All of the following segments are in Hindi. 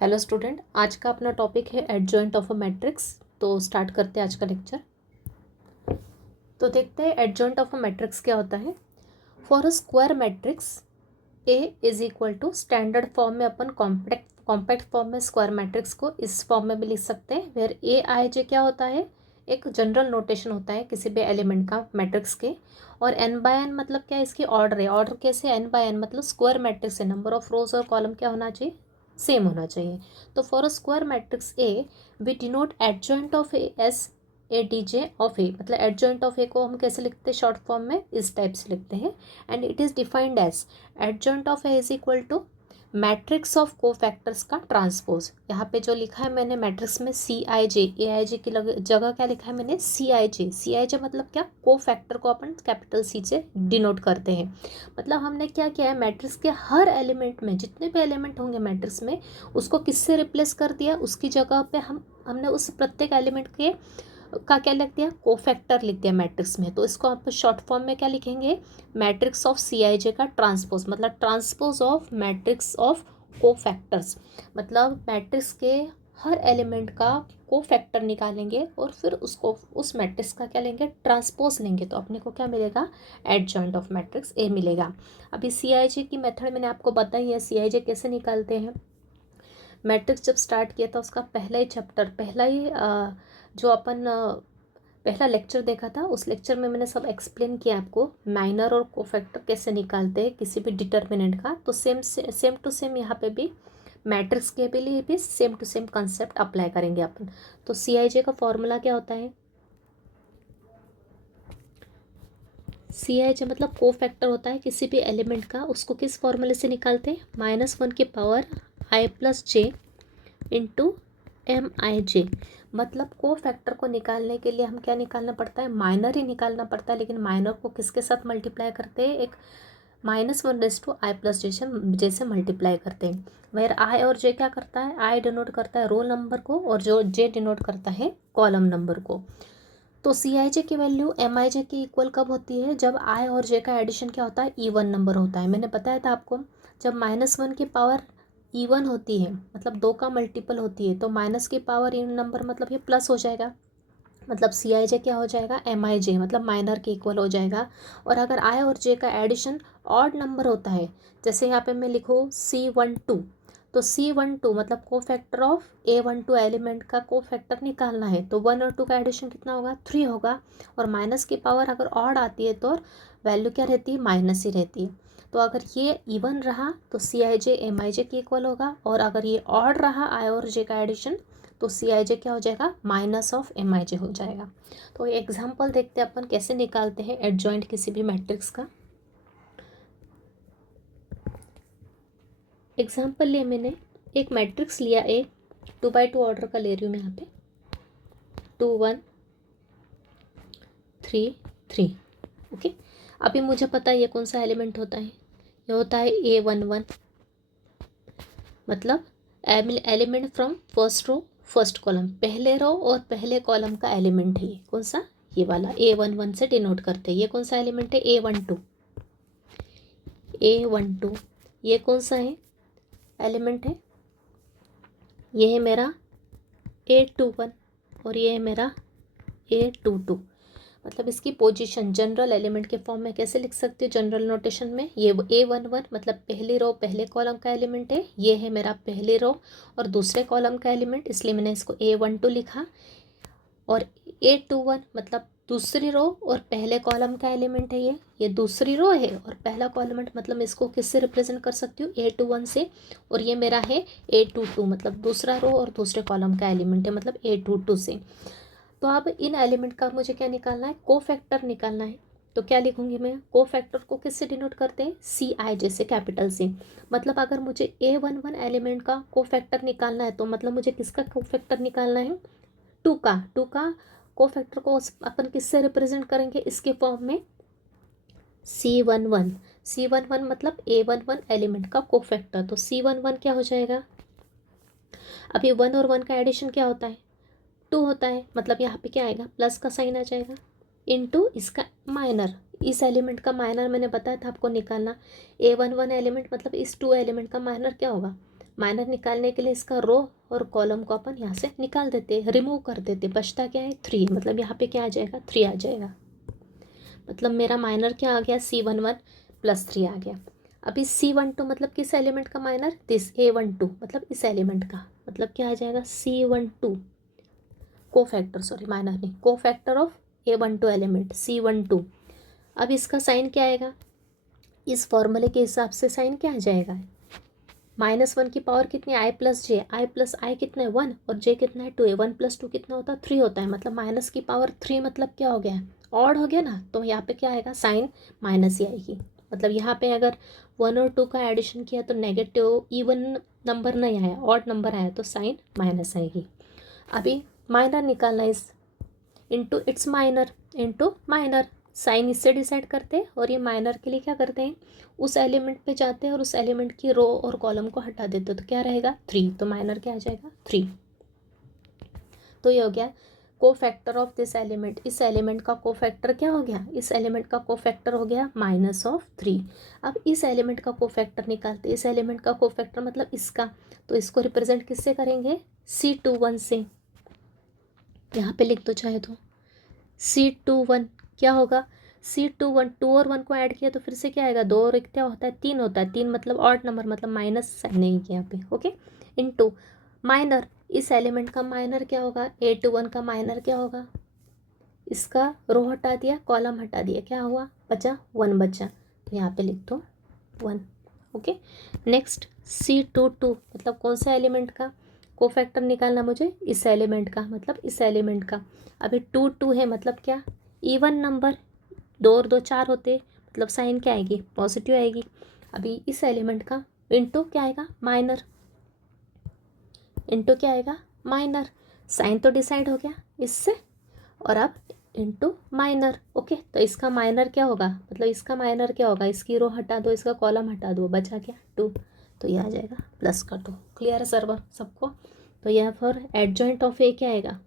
हेलो स्टूडेंट, आज का अपना टॉपिक है एडजॉइंट ऑफ अ मैट्रिक्स। तो स्टार्ट करते हैं आज का लेक्चर। तो देखते हैं एडजॉइंट ऑफ अ मैट्रिक्स क्या होता है। For a square matrix A is equal to, standard form में अपन कॉम्पैक्ट फॉर्म में स्क्वायर मैट्रिक्स को इस फॉर्म में भी लिख सकते हैं, वेयर ए आई जे क्या होता है, एक जनरल नोटेशन होता है किसी भी एलिमेंट का मैट्रिक्स के। और एन बाय एन मतलब क्या है, इसकी ऑर्डर है। ऑर्डर कैसे, एन बाय एन मतलब स्क्वायर मैट्रिक्स है, नंबर ऑफ रोज और कॉलम क्या होना चाहिए, सेम होना चाहिए। तो for a square matrix A we denote adjoint of A as A D J of A, मतलब एडजॉइंट ऑफ ए को हम कैसे लिखते हैं, शॉर्ट फॉर्म में इस टाइप से लिखते हैं। And it is defined as adjoint of A is equal to matrix of cofactors का ट्रांसपोज। यहाँ पे जो लिखा है मैंने मैट्रिक्स में सी आई जे, ए आई जे की जगह क्या लिखा है मैंने, सी आई जे। सी आई जे मतलब क्या, कोफैक्टर को अपन कैपिटल सी से डिनोट करते हैं। मतलब हमने क्या किया है, मैट्रिक्स के हर एलिमेंट में जितने भी एलिमेंट होंगे मैट्रिक्स में, उसको किससे रिप्लेस कर दिया, उसकी जगह पे हमने उस प्रत्येक एलिमेंट के का क्या लिख दिया, कोफैक्टर लिख दिया मैट्रिक्स में। तो इसको आप शॉर्ट फॉर्म में क्या लिखेंगे, मैट्रिक्स ऑफ सी आई जे का ट्रांसपोज, मतलब transpose of matrix of cofactors. मतलब मैट्रिक्स के हर एलिमेंट का कोफैक्टर निकालेंगे और फिर उसको उस मैट्रिक्स का क्या लेंगे, ट्रांसपोज लेंगे। तो अपने को क्या मिलेगा, एडजॉइंट ऑफ मैट्रिक्स ए मिलेगा। अभी सी आई जे की मेथड मैंने आपको बताई है, सी आई जे कैसे निकालते हैं। मैट्रिक्स जब स्टार्ट किया था उसका पहला ही चैप्टर, पहला ही जो अपन पहला लेक्चर देखा था, उस लेक्चर में मैंने सब एक्सप्लेन किया आपको, माइनर और कोफैक्टर कैसे निकालते हैं किसी भी डिटर्मिनेंट का। तो सेम टू सेम यहाँ पे भी मैट्रिक्स के लिए भी same to same concept apply करेंगे अपन। तो सी आई जे का फॉर्मूला क्या होता है, सी आई जे मतलब कोफैक्टर होता है किसी भी एलिमेंट का, उसको किस फॉर्मूले से निकालते हैं, -1 आई प्लस जे इंटू एम आई जे। मतलब को फैक्टर को निकालने के लिए हम क्या निकालना पड़ता है, माइनर ही निकालना पड़ता है। लेकिन माइनर को किसके साथ मल्टीप्लाई करते हैं, एक -1 आई प्लस जैसे मल्टीप्लाई करते हैं। वेर आई और जे क्या करता है, आई डिनोट करता है रोल नंबर को और जो जे डिनोट करता है कॉलम नंबर को। तो सी आई जे की वैल्यू एम आई जे की इक्वल कब होती है, जब आई और जे का एडिशन क्या होता है, इवन नंबर होता है। मैंने बताया था आपको, जब -1 की पावर इवन होती है मतलब 2 का मल्टीपल होती है, तो माइनस की पावर इवन नंबर मतलब ये प्लस हो जाएगा। मतलब सी आई जे क्या हो जाएगा, एम आई जे मतलब माइनर के इक्वल हो जाएगा। और अगर आई और जे का एडिशन ऑड नंबर होता है, जैसे यहाँ पे मैं लिखूँ C12, तो C12 मतलब को फैक्टर ऑफ A12 एलिमेंट का को फैक्टर निकालना है, तो 1 और 2 का एडिशन कितना होगा, 3 होगा। और माइनस की पावर अगर ऑड आती है तो वैल्यू क्या रहती है, माइनस ही रहती है। तो अगर ये इवन रहा तो सी आई जे एम आई जे के इक्वल होगा, और अगर ये ऑड रहा आई और जे का एडिशन, तो सी आई जे क्या हो जाएगा, माइनस ऑफ एम आई जे हो जाएगा। तो एग्जाम्पल देखते हैं अपन कैसे निकालते हैं एडजॉइंट किसी भी मैट्रिक्स का। एग्जाम्पल लिया मैंने, एक मैट्रिक्स लिया ए, 2x2 ऑर्डर का ले रही हूँ मैं यहाँ पे, 2 1 3 3। ओके, अभी मुझे पता है ये कौन सा एलिमेंट होता है, ये होता है A11, मतलब element from first row first column, पहले रो और पहले कॉलम का एलिमेंट है ये। कौन सा, ये वाला A11 से डिनोट करते हैं। ये कौन सा एलिमेंट है, A12। A12 ये कौन सा है, एलिमेंट है, ये है मेरा A21 और ये है मेरा A22। मतलब इसकी पोजीशन जनरल एलिमेंट के फॉर्म में कैसे लिख सकते हो, जनरल नोटेशन में, ये A11 मतलब पहली रो पहले कॉलम का एलिमेंट है, ये है मेरा पहले रो और दूसरे कॉलम का एलिमेंट, इसलिए मैंने इसको A12 लिखा। और A21 मतलब दूसरी रो और पहले कॉलम का एलिमेंट है, ये दूसरी रो है और पहला कॉलम, मतलब इसको किससे रिप्रेजेंट कर सकती हूँ, A21 से। और ये मेरा है A22 मतलब दूसरा रो और दूसरे कॉलम का एलिमेंट है, मतलब A22 से। तो अब इन एलिमेंट का मुझे क्या निकालना है, को फैक्टर निकालना है। तो क्या लिखूंगी मैं, को फैक्टर को किससे डिनोट करते हैं, सी आई जैसे कैपिटल से। मतलब अगर मुझे A11 एलिमेंट का को फैक्टर निकालना है, तो मतलब मुझे किसका को फैक्टर निकालना है, टू का को फैक्टर को अपन किससे रिप्रेजेंट करेंगे, इसके फॉर्म में C11। C11 मतलब A11 एलिमेंट का को फैक्टर, तो C11 क्या हो जाएगा, अभी 1 और 1 का एडिशन क्या होता है, 2 होता है, मतलब यहाँ पे क्या आएगा, प्लस का साइन आ जाएगा, इनटू इसका माइनर, इस एलिमेंट का माइनर मैंने बताया था आपको निकालना। A11 एलिमेंट मतलब इस 2 एलिमेंट का माइनर क्या होगा, माइनर निकालने के लिए इसका रो और कॉलम को अपन यहाँ से निकाल देते, रिमूव कर देते। बचता क्या है 3, मतलब यहाँ पे क्या आ जाएगा 3 आ जाएगा। मतलब मेरा माइनर क्या आ गया C11 + 3 आ गया। अभी C12 मतलब किस एलिमेंट का माइनर, दिस A12 मतलब इस एलिमेंट का, मतलब क्या आ जाएगा C12 कोफैक्टर, सॉरी माइनर नहीं, cofactor of A12 element C12। अब इसका साइन क्या आएगा, इस फॉर्मूले के हिसाब से साइन क्या आ जाएगा, -1 की पावर कितनी I + j, I + I कितना है 1 और j कितना है 2 है, 1 + 2 कितना होता है 3 होता है, मतलब माइनस की पावर 3 मतलब क्या हो गया ऑड हो गया ना, तो यहाँ पे क्या आएगा साइन माइनस ही आएगी। मतलब यहाँ पे अगर 1 और 2 का एडिशन किया तो नेगेटिव इवन नंबर नहीं आया, ऑड नंबर आया तो साइन माइनस आएगी। अभी माइनर निकालना इस into its minor into minor, sign इससे डिसाइड करते हैं और ये माइनर के लिए क्या करते हैं, उस एलिमेंट पे जाते हैं और उस एलिमेंट की रो और कॉलम को हटा देते हैं, तो क्या रहेगा 3, तो माइनर क्या आ जाएगा 3। तो ये हो गया कोफैक्टर ऑफ दिस एलिमेंट, इस एलिमेंट का कोफैक्टर क्या हो गया, इस एलिमेंट का कोफैक्टर हो गया -3। अब इस एलिमेंट का कोफैक्टर निकालते, इस एलिमेंट का कोफैक्टर मतलब इसका, तो इसको रिप्रेजेंट किससे करेंगे C21 से, यहाँ पे लिख दो चाहे तो C21 क्या होगा C21, 2 और 1 को ऐड किया तो फिर से क्या आएगा 2 और 1 क्या होता है 3 होता है, 3 मतलब ऑड नंबर, मतलब माइनस साइन नहीं किया यहाँ पे, ओके। इनटू माइनर, इस एलिमेंट का माइनर क्या होगा A21 का माइनर क्या होगा, इसका रो हटा दिया कॉलम हटा दिया, क्या हुआ बचा 1 बचा, तो यहाँ पे लिख दो 1, ओके। नेक्स्ट C22 मतलब कौन सा एलिमेंट का कोफैक्टर निकालना मुझे, इस एलिमेंट का, मतलब इस एलिमेंट का। अभी 2 2 है मतलब क्या इवन नंबर, 2 और 2 4 होते, मतलब साइन क्या आएगी पॉजिटिव आएगी। अभी इस एलिमेंट का इंटू क्या आएगा माइनर, इंटू क्या आएगा माइनर, साइन तो डिसाइड हो गया इससे, और अब इंटू माइनर, ओके। तो इसका माइनर क्या होगा, मतलब इसका माइनर क्या होगा, इसकी रो हटा दो इसका कॉलम हटा दो, बचा क्या 2, तो ये आ जाएगा प्लस कर दो। क्लियर है सर्वर सबको, तो यह फॉर एडजॉइंट ऑफ ए क्या आएगा,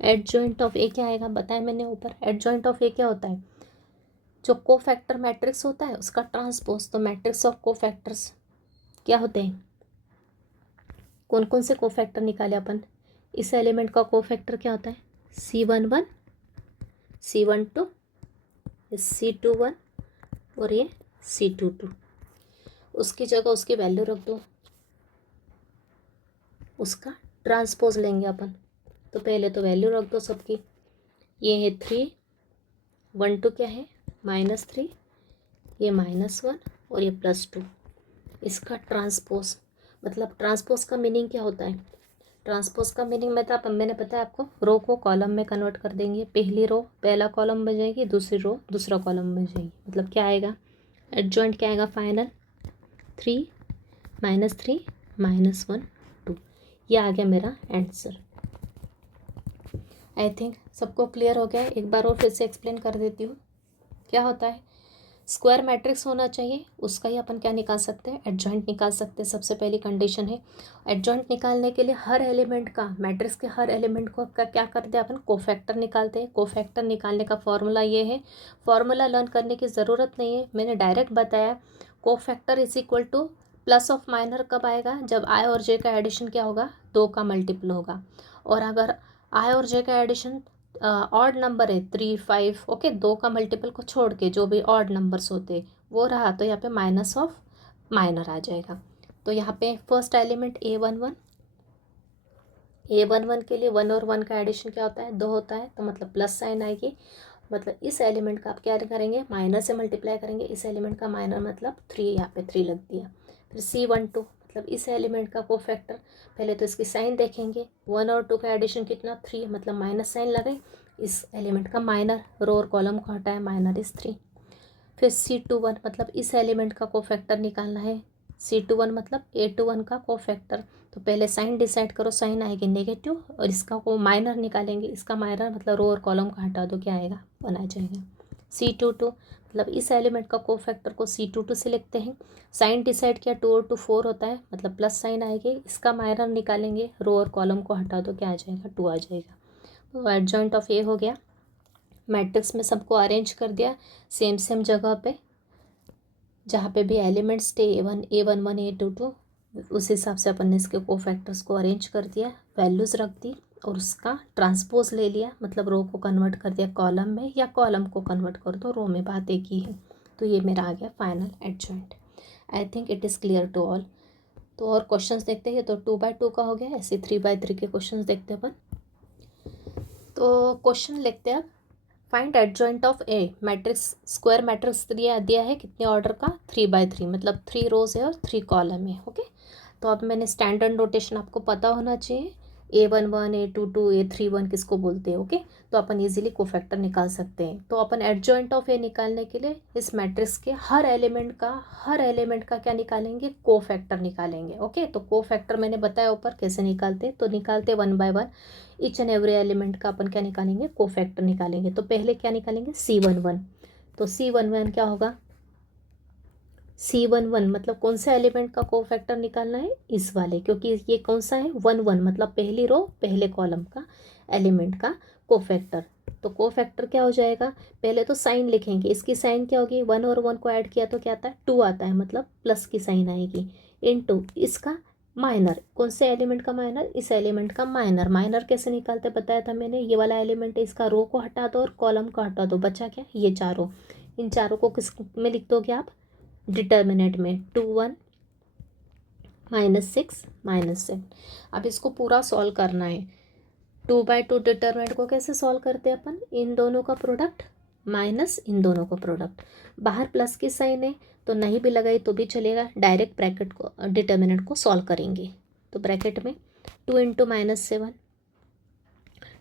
एडजॉइंट ऑफ ए क्या आएगा बताया मैंने ऊपर, एडजॉइंट ऑफ ए क्या होता है, जो कोफैक्टर मैट्रिक्स होता है उसका ट्रांसपोज, तो मैट्रिक्स ऑफ कोफैक्टर्स क्या होते हैं, कौन कौन से कोफैक्टर निकाले अपन, इस एलिमेंट का कोफैक्टर क्या होता है C11 C12 C21 और ये C22, उसकी जगह उसकी वैल्यू रख दो, उसका ट्रांसपोज लेंगे अपन, तो पहले तो वैल्यू रख दो सबकी, ये है 3 1 2 क्या है -3, ये -1 और ये +2, इसका ट्रांसपोज, मतलब ट्रांसपोज का मीनिंग क्या होता है, ट्रांसपोज का मीनिंग मतलब मैंने बताया आपको, रो को कॉलम में कन्वर्ट कर देंगे, पहली रो पहला कॉलम बन जाएगी, दूसरी रो दूसरा कॉलम बन जाएगी, मतलब क्या आएगा एडजॉइंट क्या आएगा फाइनल 3 -3 -1 2, ये आ गया मेरा आंसर। आई थिंक सबको क्लियर हो गया है, एक बार और फिर से एक्सप्लेन कर देती हूँ। क्या होता है स्क्वायर मैट्रिक्स होना चाहिए, उसका ही अपन क्या निकाल सकते हैं एडजॉइंट निकाल सकते हैं, सबसे पहली कंडीशन है। एडजॉइंट निकालने के लिए हर एलिमेंट का, मैट्रिक्स के हर एलिमेंट को क्या करते हैं अपन कोफैक्टर निकालते हैं। कोफैक्टर निकालने का फॉर्मूला ये है, फॉर्मूला लर्न करने की ज़रूरत नहीं है, मैंने डायरेक्ट बताया कोफैक्टर = प्लस ऑफ माइनर कब आएगा, जब आई और जे का एडिशन क्या होगा 2 का मल्टीपल होगा, और अगर आई और जे का एडिशन ऑड नंबर है 3 5, ओके 2 का मल्टीपल को छोड़ के जो भी ऑड नंबर्स होते वो रहा, तो यहाँ पे माइनस ऑफ माइनर आ जाएगा। तो यहाँ पे फर्स्ट एलिमेंट A11 के लिए 1 और 1 का एडिशन क्या होता है 2 होता है, तो मतलब प्लस साइन आएगी, मतलब इस एलिमेंट का आप क्या करेंगे माइनर से मल्टीप्लाई करेंगे, इस एलिमेंट का माइनर मतलब 3, यहाँ पे 3 लग दिया। फिर C12 मतलब इस एलिमेंट का कोफैक्टर, पहले तो इसकी साइन देखेंगे, 1 और 2 का एडिशन कितना 3, मतलब माइनस साइन लगे, इस एलिमेंट का माइनर रो और कॉलम को हटाए -3। फिर C21 मतलब इस एलिमेंट का कोफैक्टर निकालना है, C21 मतलब A21 का कोफैक्टर, तो पहले साइन डिसाइड करो, साइन आएगी नेगेटिव और इसका को माइनर निकालेंगे, इसका माइनर मतलब रो और कॉलम को हटा दो, क्या आएगा 1 आ जाएगा। C22 मतलब इस एलिमेंट का कोफैक्टर को C22 से लिखते हैं, साइन डिसाइड किया 2 और 2 4 होता है, मतलब प्लस साइन आएगी, इसका माइनर निकालेंगे, रो और कॉलम को हटा दो, क्या आ जाएगा 2 आ जाएगा। तो एडजॉइंट ऑफ ए हो गया, मैट्रिक्स में सबको अरेंज कर दिया सेम सेम जगह पे, जहाँ पे भी एलिमेंट्स थे A11 A22 उस हिसाब से अपन ने इसके कोफैक्टर्स को अरेंज कर दिया, वैल्यूज़ रख दी और उसका ट्रांसपोज ले लिया, मतलब रो को कन्वर्ट कर दिया कॉलम में, या कॉलम को कन्वर्ट कर दो रो में, बात एक ही है। तो ये मेरा आ गया final adjoint. I think it is clear to all. तो और क्वेश्चंस देखते हैं। तो 2x2 का हो गया, ऐसे 3x3 के क्वेश्चंस देखते हैं अपन। तो क्वेश्चन लिखते हैं अब, find adjoint of A matrix, square matrix दिया है कितने ऑर्डर का, 3x3, मतलब 3 रोज है और 3 कॉलम है। ओके, तो अब मैंने स्टैंडर्ड नोटेशन आपको पता होना चाहिए, A11 A22 A31 किसको बोलते हैं। ओके, तो अपन इजीली कोफैक्टर निकाल सकते हैं। तो अपन एडजॉइंट ऑफ ए निकालने के लिए इस मैट्रिक्स के हर एलिमेंट का क्या निकालेंगे, कोफैक्टर निकालेंगे। ओके, तो कोफैक्टर मैंने बताया ऊपर कैसे निकालते, तो निकालते 1 by 1 each and every element का अपन क्या निकालेंगे, कोफैक्टर निकालेंगे। तो पहले क्या निकालेंगे, C11। तो C11 क्या होगा, C11 मतलब कौन से एलिमेंट का कोफैक्टर निकालना है, इस वाले, क्योंकि ये कौन सा है 1 1, मतलब पहली रो पहले कॉलम का एलिमेंट का कोफैक्टर। तो कोफैक्टर क्या हो जाएगा, पहले तो साइन लिखेंगे, इसकी साइन क्या होगी, 1 और 1 को ऐड किया तो क्या आता है 2 आता है, मतलब प्लस की साइन आएगी, इनटू इसका माइनर, कौन से एलिमेंट का माइनर, इस एलिमेंट का माइनर। माइनर कैसे निकालते बताया था मैंने, ये वाला एलिमेंट है, इसका रो को हटा दो और कॉलम को हटा दो, बचा क्या, ये चारों। इन चारों को किस में लिख दोगे आप, डिटर्मिनेंट में, 2 1 -6 -7। अब इसको पूरा सॉल्व करना है। 2/2 डिटर्मिनेंट को कैसे सॉल्व करते हैं अपन, इन दोनों का प्रोडक्ट माइनस इन दोनों का प्रोडक्ट, बाहर प्लस की साइन है तो नहीं भी लगाई तो भी चलेगा, डायरेक्ट ब्रैकेट को डिटर्मिनेंट को सॉल्व करेंगे। तो ब्रैकेट में 2 × -7,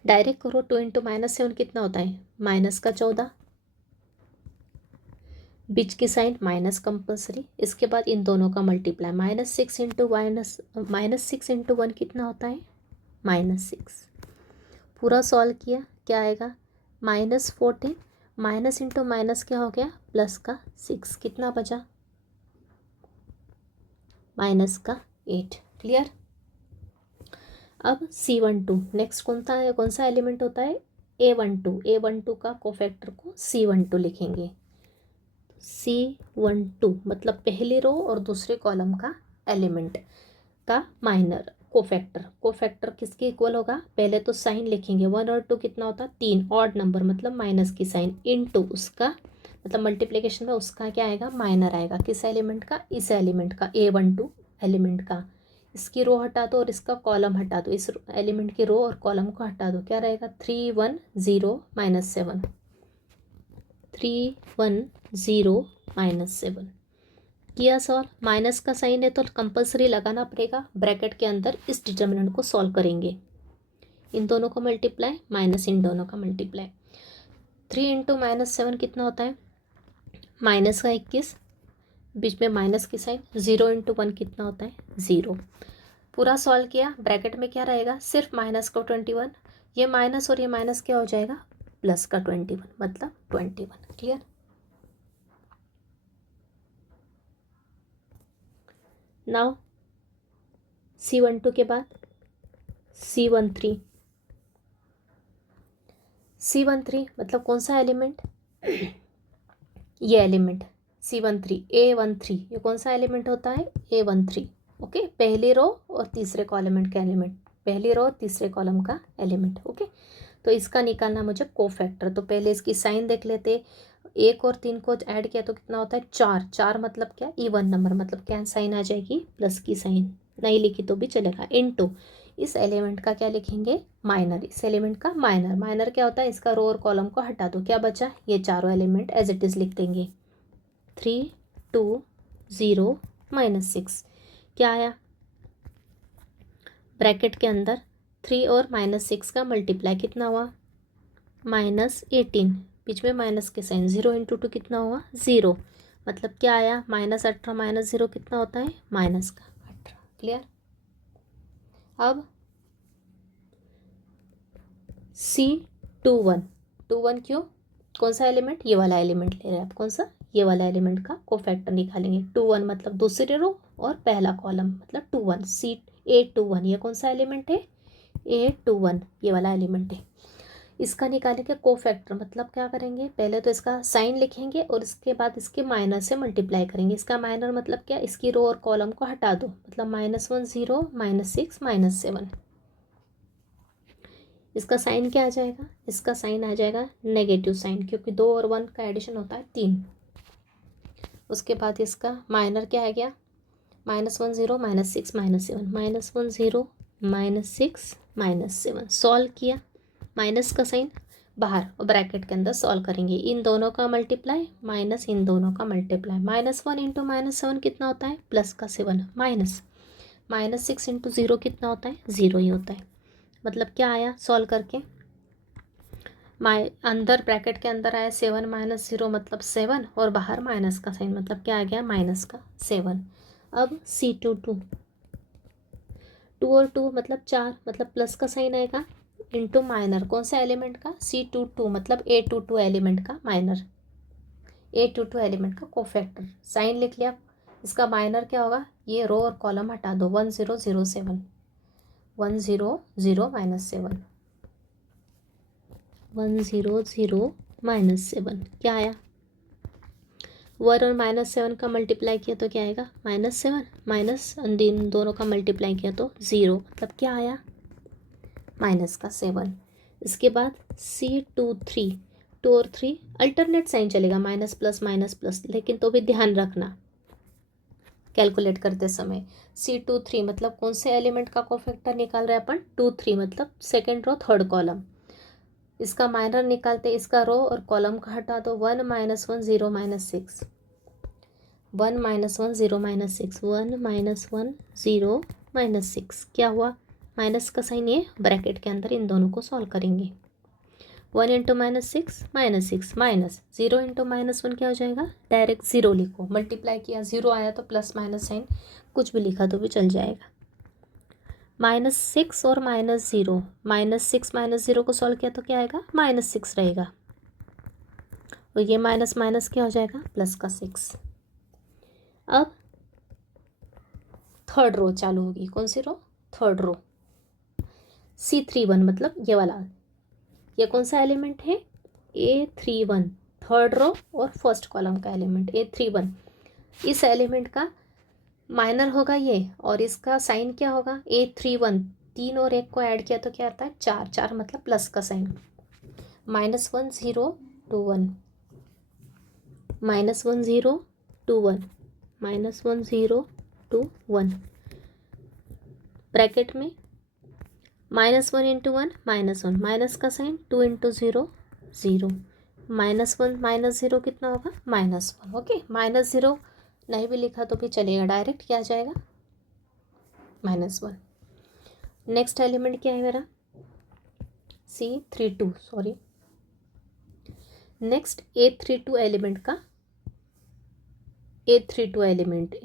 डायरेक्ट करो, 2 × -7 कितना होता है, माइनस का 14, बीच की साइन माइनस कंपल्सरी, इसके बाद इन दोनों का मल्टीप्लाई, -6 × 1 कितना होता है, -6। पूरा सॉल्व किया, क्या आएगा, -14, माइनस इंटू माइनस क्या हो गया, प्लस का 6, कितना बचा, माइनस का 8। क्लियर। अब C12 नेक्स्ट कौन सा एलिमेंट होता है, A12 का कोफैक्टर को C12 लिखेंगे। C12 मतलब पहली रो और दूसरे कॉलम का एलिमेंट का माइनर कोफैक्टर किसके इक्वल होगा, पहले तो साइन लिखेंगे, 1 और 2 कितना होता है 3, ऑड नंबर मतलब माइनस की साइन, इनटू उसका मतलब मल्टीप्लिकेशन में उसका क्या आएगा, माइनर आएगा, किस एलिमेंट का, इस एलिमेंट का, A12 एलिमेंट का। इसकी रो हटा दो और इसका कॉलम हटा दो, इस एलिमेंट की रो और कॉलम को हटा दो, क्या रहेगा 3 1 0 -7, 3 1 0 -7 किया सॉल्व। माइनस का साइन है तो कंपलसरी लगाना पड़ेगा, ब्रैकेट के अंदर इस डिटर्मिनेंट को सॉल्व करेंगे, इन दोनों को मल्टीप्लाई माइनस इन दोनों का मल्टीप्लाई, 3 × -7 कितना होता है, माइनस का 21, बीच में माइनस की साइन, 0 × 1 कितना होता है 0। पूरा सॉल्व किया, ब्रैकेट में क्या रहेगा, सिर्फ माइनस का 21, ये माइनस और ये माइनस क्या हो जाएगा, प्लस का 21, मतलब 21। क्लियर। नाउ C12 के बाद C13 मतलब कौन सा एलिमेंट, ये एलिमेंट C13 A13, ये कौन सा एलिमेंट होता है, A13। ओके, पहली रो और तीसरे कॉलम का एलिमेंट, पहली रो और तीसरे कॉलम का एलिमेंट। ओके, तो इसका निकालना मुझे कोफैक्टर, तो पहले इसकी साइन देख लेते, 1 और 3 को ऐड किया तो कितना होता है 4, 4 मतलब क्या, इवन नंबर, मतलब क्या साइन आ जाएगी, प्लस की साइन, नहीं लिखी तो भी चलेगा, इनटू इस एलिमेंट का क्या लिखेंगे, माइनर, इस एलिमेंट का माइनर क्या होता है, इसका रो और कॉलम को हटा दो, क्या बचा, ये चारों एलिमेंट एज इट इज़ लिख देंगे, 3 2 0 -6, क्या आया, ब्रैकेट के अंदर 3 और -6 का मल्टीप्लाई कितना हुआ, -18, बीच में माइनस के साइन, 0 × 2 कितना हुआ 0, मतलब क्या आया, -18 -0 कितना होता है, माइनस का 18। क्लियर। अब C21 क्यों, कौन सा एलिमेंट, ये वाला एलिमेंट ले रहे हैं आप, कौन सा, ये वाला एलिमेंट का कोफैक्टर निकालेंगे, 21 मतलब दूसरी रो और पहला कॉलम मतलब 21, A21 ये कौन सा एलिमेंट है, A21 ये वाला एलिमेंट है। इसका निकालेंगे कोफैक्टर, मतलब क्या करेंगे, पहले तो इसका साइन लिखेंगे और इसके बाद इसके माइनर से मल्टीप्लाई करेंगे। इसका माइनर मतलब क्या, इसकी रो और कॉलम को हटा दो, मतलब -1 0 -6 -7। इसका साइन क्या आ जाएगा, इसका साइन आ जाएगा नेगेटिव साइन, क्योंकि 2 और 1 का एडिशन होता है 3। उसके बाद इसका माइनर क्या आ गया, -1 0 -6 -7, -1 0 -6 -7। सॉल्व किया, माइनस का साइन बाहर और ब्रैकेट के अंदर सॉल्व करेंगे। इन दोनों का मल्टीप्लाई माइनस इन दोनों का मल्टीप्लाई, -1 इंटू -7 कितना होता है, +7, माइनस -6 इंटू 0 कितना होता है, 0 ही होता है। मतलब क्या आया सॉल्व करके, अंदर ब्रैकेट के अंदर आया 7 -0 मतलब 7, और बाहर माइनस का साइन मतलब क्या आ गया, -7। अब C2 2 और 2 मतलब 4, मतलब प्लस का साइन आएगा, इंटू माइनर कौन सा एलिमेंट का, C22 मतलब A22 एलिमेंट का माइनर, A22 एलिमेंट का कोफैक्टर। साइन लिख लिया, इसका माइनर क्या होगा, ये रो और कॉलम हटा दो, 1 0 0 7 1 0 0 -7 1 0 0 -7। क्या आया, 1 और -7 का मल्टीप्लाई किया तो क्या आएगा, -7, माइनस इन दोनों का मल्टीप्लाई किया तो 0, मतलब क्या आया, -7। इसके बाद C2 2 और 3 अल्टरनेट साइन चलेगा, माइनस प्लस, लेकिन तो भी ध्यान रखना कैलकुलेट करते समय। C2 मतलब कौन से एलिमेंट का कोफैक्टर निकाल रहे हैं अपन, 2 3 मतलब सेकेंड रो थर्ड कॉलम। इसका माइनर निकालते, इसका रो और कॉलम का हटा दो, 1 -1 0 -6 1 -1 0 -6 1 -1 0 -6। क्या हुआ, माइनस का साइन ये ब्रैकेट के अंदर इन दोनों को सॉल्व करेंगे। 1 इंटू -6 -6 माइनस 0 इंटू -1 क्या हो जाएगा, डायरेक्ट 0 लिखो, मल्टीप्लाई किया 0 आया तो प्लस माइनस साइन कुछ भी लिखा तो भी चल जाएगा। -6 और -0, -6 -0 को सॉल्व किया तो क्या आएगा, -6 रहेगा, और ये माइनस माइनस क्या हो जाएगा, प्लस का 6। अब थर्ड रो चालू होगी, कौन सी रो, थर्ड रो। C31 मतलब ये वाला, ये कौन सा एलिमेंट है, A31, थर्ड रो और फर्स्ट कॉलम का एलिमेंट A31। इस एलिमेंट का माइनर होगा ये, और इसका साइन क्या होगा, A31। 3 और 1 को ऐड किया तो क्या आता है, 4, 4 मतलब प्लस का साइन, -1 0 2 1 -1 0 2 1 -1 0 2 1 ब्रैकेट में -1 इंटू 1 -1, माइनस का साइन, 2 इंटू 0 0, -1 -0 कितना होगा, -1। ओके, -0 नहीं भी लिखा तो भी चलेगा, डायरेक्ट क्या आ जाएगा, -1। नेक्स्ट एलिमेंट क्या है मेरा, C32, sorry, next A32 element का, A32 एलिमेंट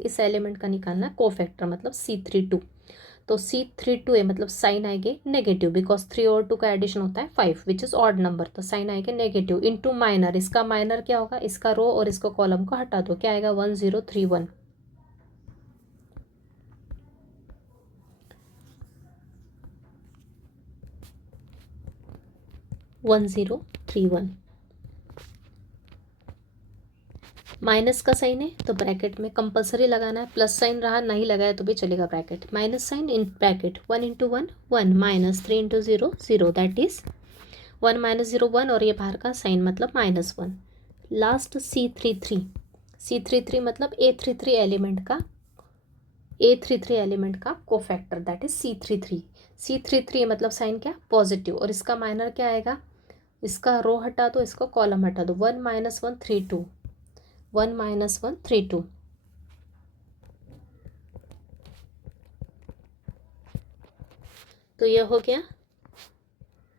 इस एलिमेंट का निकालना कोफैक्टर, मतलब C32। तो C32 मतलब साइन आएंगे नेगेटिव, बिकॉज 3 और 2 का एडिशन होता है 5 विच इज ऑड नंबर, तो साइन आएंगे नेगेटिव, इंटू माइनर, इसका माइनर क्या होगा, इसका रो और इसको कॉलम को हटा दो, क्या आएगा, 1 0 3 1 1 0 3 1। माइनस का साइन है तो ब्रैकेट में कंपलसरी लगाना है, प्लस साइन रहा नहीं लगाया तो भी चलेगा, bracket minus sign in bracket, 1 into 1 1 -3 into 0 0, that is 1 -0 1, और ये बाहर का साइन मतलब -1। लास्ट C33 मतलब A33 एलिमेंट का कोफैक्टर, दैट इज C33 मतलब साइन क्या, पॉजिटिव, और इसका माइनर क्या आएगा, इसका रो हटा दो, इसको कॉलम हटा दो, 1 -1 3 2 1 -1 3 2। तो ये हो गया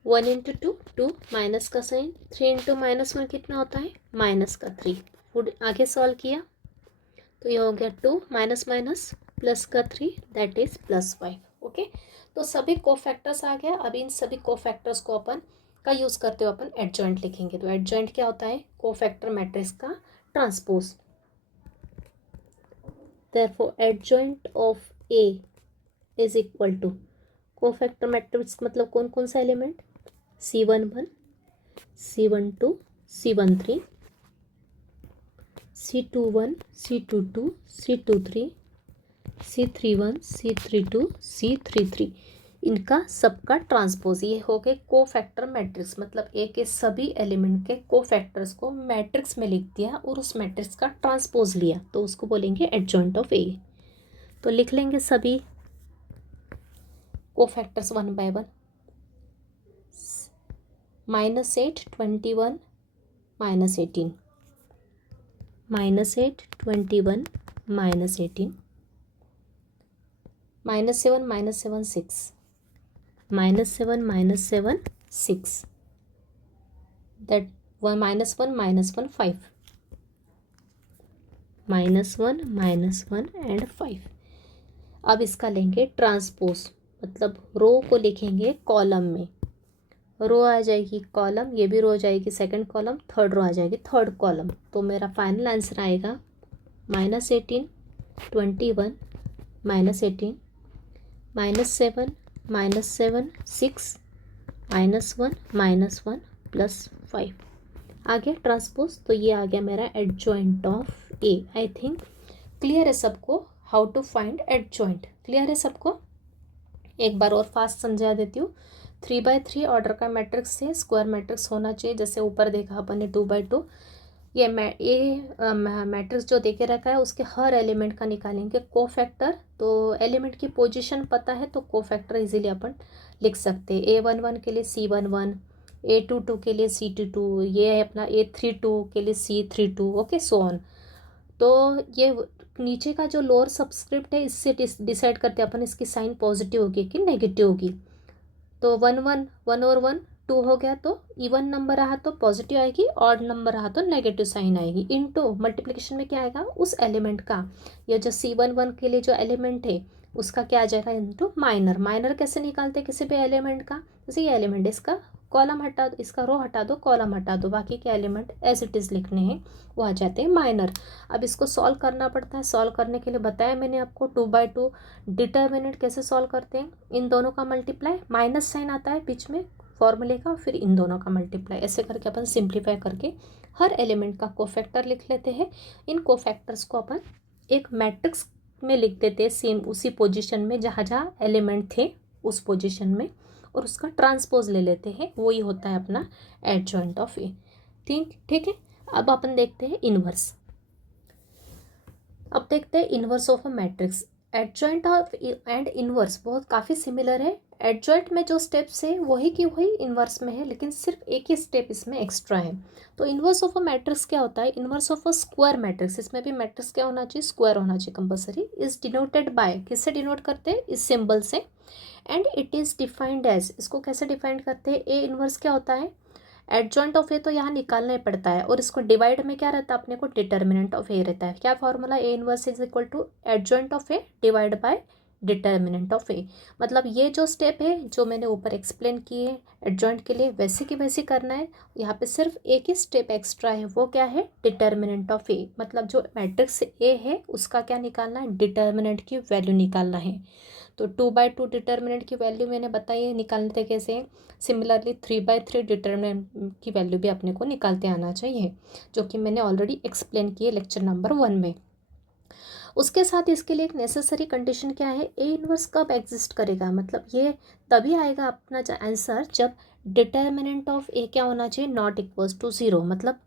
1 इंटू 2 2, माइनस का साइन, 3 इंटू -1 कितना होता है, -3। फुड आगे सॉल्व किया तो ये हो गया 2 माइनस माइनस प्लस का 3, दैट इज +5। ओके, तो सभी कोफैक्टर्स आ गया। अब इन सभी कोफैक्टर्स को अपन का यूज़ करते हुए अपन एडजॉइंट लिखेंगे। तो एडजॉइंट क्या होता है, कोफैक्टर मैट्रिक्स का transpose. Therefore, adjoint of A is equal to cofactor matrix मतलब कौन कौन सा element, C11, C12, C13, C21, C22, C23, C31, C32, C33, इनका सबका ट्रांसपोज, ये हो गए कोफैक्टर मैट्रिक्स। मतलब ए के सभी एलिमेंट के कोफैक्टर्स को मैट्रिक्स में लिख दिया और उस मैट्रिक्स का ट्रांसपोज लिया, तो उसको बोलेंगे एडजॉइंट ऑफ ए। तो लिख लेंगे सभी cofactors one by one. -8, 21, -18, -8, 21, -18, -7, -7, 6, -7, -7, 6, that one -1, -1, 5, -1 and 5। अब इसका लेंगे ट्रांसपोज, मतलब रो को लिखेंगे कॉलम में, रो आ जाएगी कॉलम, ये भी रो आ जाएगी सेकंड कॉलम, थर्ड रो आ जाएगी थर्ड कॉलम। तो मेरा फाइनल आंसर आएगा -18, 21, -18, -7, -7, 6, -1, -1 +5। आ गया ट्रांसपोज, तो ये आ गया मेरा adjoint of A. I think clear है सबको how to find adjoint, clear है सबको। एक बार और फास्ट समझा देती हूँ। 3x3 ऑर्डर का मैट्रिक्स से स्क्वायर मैट्रिक्स होना चाहिए, जैसे ऊपर देखा अपन ने 2x2। ये मैट्रिक्स जो देके रखा है उसके हर एलिमेंट का निकालेंगे कोफैक्टर। तो एलिमेंट की पोजीशन पता है तो कोफैक्टर इजीली अपन लिख सकते हैं। A11 के लिए C11, A22 के लिए C22, ये है अपना A32 के लिए C32, ओके सो ऑन। तो ये नीचे का जो लोअर सबस्क्रिप्ट है इससे डिसाइड करते हैं अपन इसकी साइन पॉजिटिव होगी कि नेगेटिव होगी। तो 1 1 1 और 1 2 हो गया, तो इवन नंबर रहा तो पॉजिटिव आएगी, ऑड नंबर रहा तो नेगेटिव साइन आएगी। इनटू मल्टीप्लिकेशन में क्या आएगा उस एलिमेंट का, ये जो C11 के लिए जो एलिमेंट है उसका क्या आ जाएगा इनटू माइनर। माइनर कैसे निकालते हैं किसी भी एलिमेंट का, जैसे ये एलिमेंट इसका कॉलम हटा दो, इसका रो हटा दो, कॉलम हटा दो, बाकी के एलिमेंट एज इट इज़ लिखने हैं वो आ जाते हैं माइनर। अब इसको सॉल्व करना पड़ता है, सॉल्व करने के लिए बताया मैंने आपको 2x2 डिटर्मिनेंट कैसे सॉल्व करते हैं। इन दोनों का मल्टीप्लाई, माइनस साइन आता है बीच में फॉर्मूले का, फिर इन दोनों का मल्टीप्लाई, ऐसे करके अपन सिंप्लीफाई करके हर एलिमेंट का कोफैक्टर लिख लेते हैं। इन कोफैक्टर्स को अपन एक मैट्रिक्स में लिख देते हैं सेम उसी पोजीशन में जहाँ जहाँ एलिमेंट थे उस पोजीशन में, और उसका ट्रांसपोज ले लेते हैं, वही होता है अपना एडजॉइंट ऑफ ए। ठीक है। अब अपन देखते हैं इनवर्स। अब देखते हैं inverse of a matrix. Adjoint of and inverse बहुत काफ़ी सिमिलर है। एडजॉइंट में जो स्टेप्स है वही की वही इनवर्स में है, लेकिन सिर्फ एक ही स्टेप इसमें एक्स्ट्रा है। तो इनवर्स ऑफ अ मैट्रिक्स क्या होता है, inverse of a square matrix, इसमें भी मैट्रिक्स क्या होना चाहिए, स्क्वायर होना चाहिए कंपलसरी। इज डिनोटेड बाय, किससे डिनोट करते हैं, इस सिंबल से। And it is defined as, इसको कैसे डिफाइंड करते हैं, ए इनवर्स क्या होता है, एडजॉइंट ऑफ ए तो यहाँ निकालना ही पड़ता है, और इसको डिवाइड में क्या रहता है अपने को, डिटर्मिनेंट ऑफ ए रहता है। क्या formula, A inverse is equal to adjoint of A divide by determinant of A. मतलब ये जो स्टेप है जो मैंने ऊपर एक्सप्लेन किए एडजॉइंट के लिए वैसे की वैसे करना है। यहाँ पे सिर्फ एक ही स्टेप एक्स्ट्रा है, वो क्या है, डिटर्मिनेंट ऑफ ए। मतलब जो मैट्रिक्स ए है उसका क्या निकालना है, डिटर्मिनेंट की वैल्यू निकालना है। तो 2x2 डिटर्मिनेंट की वैल्यू मैंने बताई है निकालने थे कैसे। सिमिलरली 3x3 डिटर्मिनेंट की वैल्यू भी अपने को निकालते आना चाहिए, जो कि मैंने ऑलरेडी एक्सप्लेन किए लेक्चर नंबर 1 में। उसके साथ इसके लिए एक नेसेसरी कंडीशन क्या है, ए इनवर्स कब एग्जिस्ट करेगा, मतलब ये तभी आएगा अपना आंसर जब डिटर्मिनेंट ऑफ ए क्या होना चाहिए, नॉट इक्वल्स टू 0। मतलब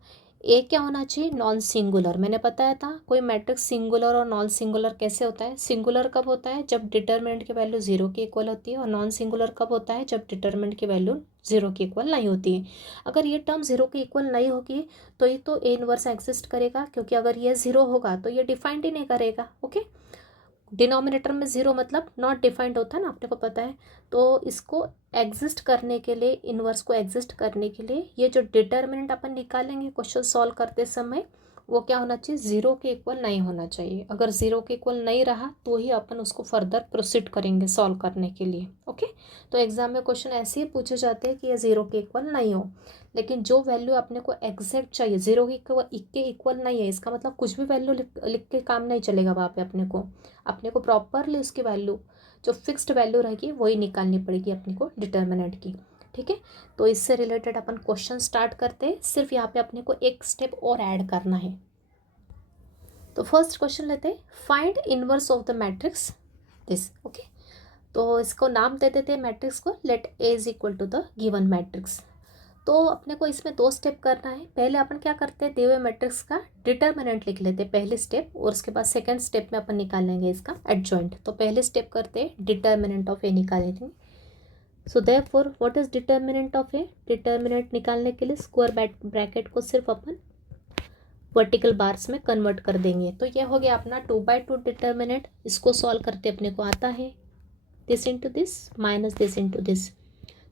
ए क्या होना चाहिए, नॉन सिंगुलर। मैंने बताया था कोई मैट्रिक्स सिंगुलर और नॉन सिंगुलर कैसे होता है। सिंगुलर कब होता है, जब डिटर्मिनेंट की वैल्यू 0 के इक्वल होती है, और नॉन सिंगुलर कब होता है, जब डिटर्मिनेंट की वैल्यू 0 के इक्वल नहीं होती है। अगर ये टर्म 0 के इक्वल नहीं होगी तो ये तो ए इनवर्स एग्जिस्ट करेगा, क्योंकि अगर ये 0 होगा तो ये डिफाइंड ही नहीं करेगा। ओके, डिनोमिनेटर में 0 मतलब नॉट डिफाइंड होता है ना, आपने को पता है। तो इसको एग्जिस्ट करने के लिए, इनवर्स को एग्जिस्ट करने के लिए, ये जो डिटर्मिनेंट अपन निकालेंगे क्वेश्चन सॉल्व करते समय, वो क्या होना चाहिए, 0 के इक्वल नहीं होना चाहिए। अगर 0 के इक्वल नहीं रहा तो ही अपन उसको फर्दर प्रोसीड करेंगे सॉल्व करने के लिए। ओके, तो एग्जाम में क्वेश्चन ऐसे ही पूछे जाते हैं कि ये 0 के इक्वल नहीं हो, लेकिन जो वैल्यू अपने को एग्जैक्ट चाहिए 0 के इक्वल नहीं है, इसका मतलब कुछ भी वैल्यू लिख के काम नहीं चलेगा वहाँ पे। अपने को प्रॉपरली उसकी वैल्यू जो फिक्स्ड वैल्यू रहेगी वही निकालनी पड़ेगी अपने को डिटर्मिनेंट की। ठीक है, तो इससे रिलेटेड अपन क्वेश्चन स्टार्ट करते हैं। सिर्फ यहाँ पे अपने को एक स्टेप और ऐड करना है। तो फर्स्ट क्वेश्चन लेते हैं, find inverse of the matrix this. Okay, तो इसको नाम दे देते हैं मैट्रिक्स को, let A is equal to the given matrix. तो अपने को इसमें 2 स्टेप करना है। पहले अपन क्या करते हैं, दिए हुए मैट्रिक्स का डिटर्मिनेंट लिख लेते हैं पहले स्टेप, और उसके बाद सेकंड स्टेप में अपन निकाल लेंगे इसका एडजॉइंट। तो पहले स्टेप करते हैं, डिटर्मिनेंट ऑफ ए निकालेंगे। So therefore what is determinant of A? Determinant निकालने के लिए स्क्वायर ब्रैकेट को सिर्फ अपन वर्टिकल बार्स में कन्वर्ट कर देंगे। तो ये हो गया अपना 2/2 डिटर्मिनेंट। इसको सॉल्व करते अपने को आता है this into this minus this into this.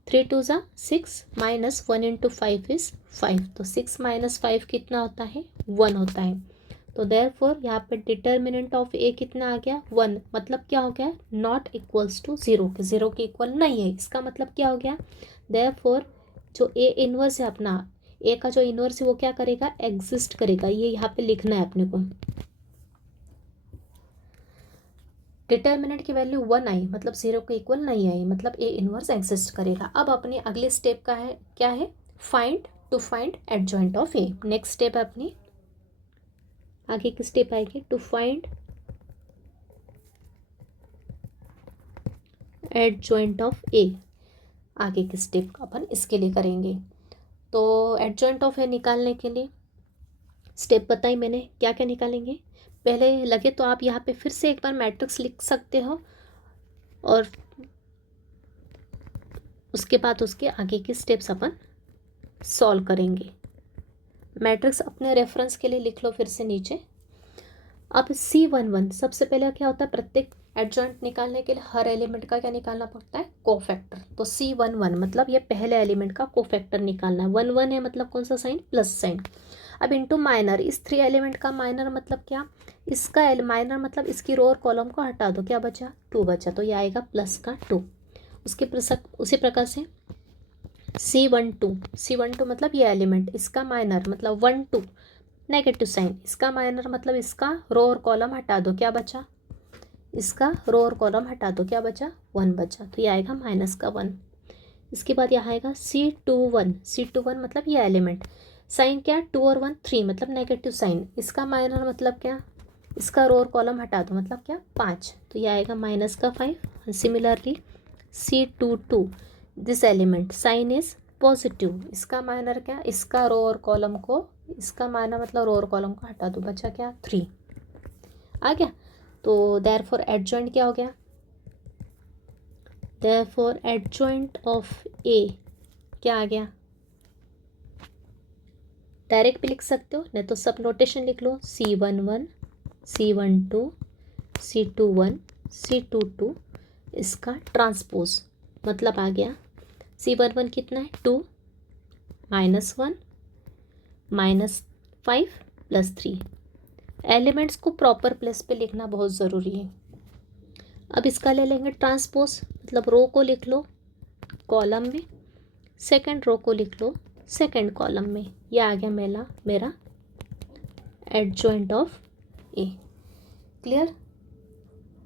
3 2 ज़ा 6 माइनस 1 इंटू 5 इज़ 5। तो 6 माइनस 5 कितना होता है? 1 होता है। तो देयरफॉर यहाँ पे डिटर्मिनेंट ऑफ ए कितना आ गया? 1। मतलब क्या हो गया? नॉट इक्वल्स टू 0 के 0 के इक्वल नहीं है। इसका मतलब क्या हो गया? देयरफॉर जो ए इनवर्स है अपना, ए का जो इनवर्स है वो क्या करेगा? एग्जिस्ट करेगा। ये यहाँ पे लिखना है अपने को। डिटर्मिनेंट की वैल्यू 1 आई, मतलब 0 के इक्वल नहीं आई, मतलब ए इनवर्स एग्जिस्ट करेगा। अब अपने अगले स्टेप का है, क्या है? Find adjoint of A. Next step है अपनी, आगे की स्टेप आएगी टू फाइंड एडजॉइंट ऑफ ए। आगे की स्टेप अपन इसके लिए करेंगे। तो एडजॉइंट ऑफ ए निकालने के लिए स्टेप बताई मैंने, क्या क्या निकालेंगे। पहले लगे तो आप यहाँ पे फिर से एक बार मैट्रिक्स लिख सकते हो, और उसके बाद उसके आगे की स्टेप्स अपन सॉल्व करेंगे। मैट्रिक्स अपने रेफरेंस के लिए लिख लो फिर से नीचे। अब C11 सबसे पहले क्या होता है, प्रत्येक एडजॉइंट निकालने के लिए हर एलिमेंट का क्या निकालना पड़ता है? कोफैक्टर। तो C11 मतलब ये पहले एलिमेंट का कोफैक्टर निकालना है। 1 1 है मतलब कौन सा साइन? Plus sign. अब इंटू माइनर, इस 3 एलिमेंट का माइनर मतलब क्या? इसका माइनर मतलब इसकी रो और कॉलम को हटा दो, क्या बचा? 2 बचा। तो ये आएगा प्लस का 2। उसी प्रकार से C12 मतलब ये एलिमेंट, इसका माइनर मतलब 1 2 नेगेटिव साइन, इसका माइनर मतलब इसका रो और कॉलम हटा दो, क्या बचा? इसका रो और कॉलम हटा दो, क्या बचा? 1 बचा। तो ये आएगा माइनस का 1। इसके बाद यहाँ आएगा C21 मतलब ये एलिमेंट, साइन क्या? 2 और 1 3 मतलब नेगेटिव साइन, इसका माइनर मतलब क्या? इसका रो और कॉलम हटा दो, मतलब क्या? 5। तो ये आएगा माइनस का 5। Similarly C22 this element, sign is positive, इसका माइनर क्या? इसका रो और कॉलम को, इसका माइनर मतलब रो और कॉलम को हटा दो, बचा क्या? 3 आ गया। तो देयरफॉर एडजॉइंट क्या हो गया? देयरफॉर एडजॉइंट ऑफ ए क्या आ गया? डायरेक्ट भी लिख सकते हो, नहीं तो सब नोटेशन लिख लो। C11 C12 C21 C22 इसका ट्रांसपोज, मतलब आ गया C11 कितना है? 2 -1 -5 +3। एलिमेंट्स को प्रॉपर प्लेस पे लिखना बहुत ज़रूरी है। अब इसका ले लेंगे ट्रांसपोज, मतलब रो को लिख लो कॉलम में, सेकंड रो को लिख लो सेकंड कॉलम में। ये आ गया मेरा adjoint of A. Clear?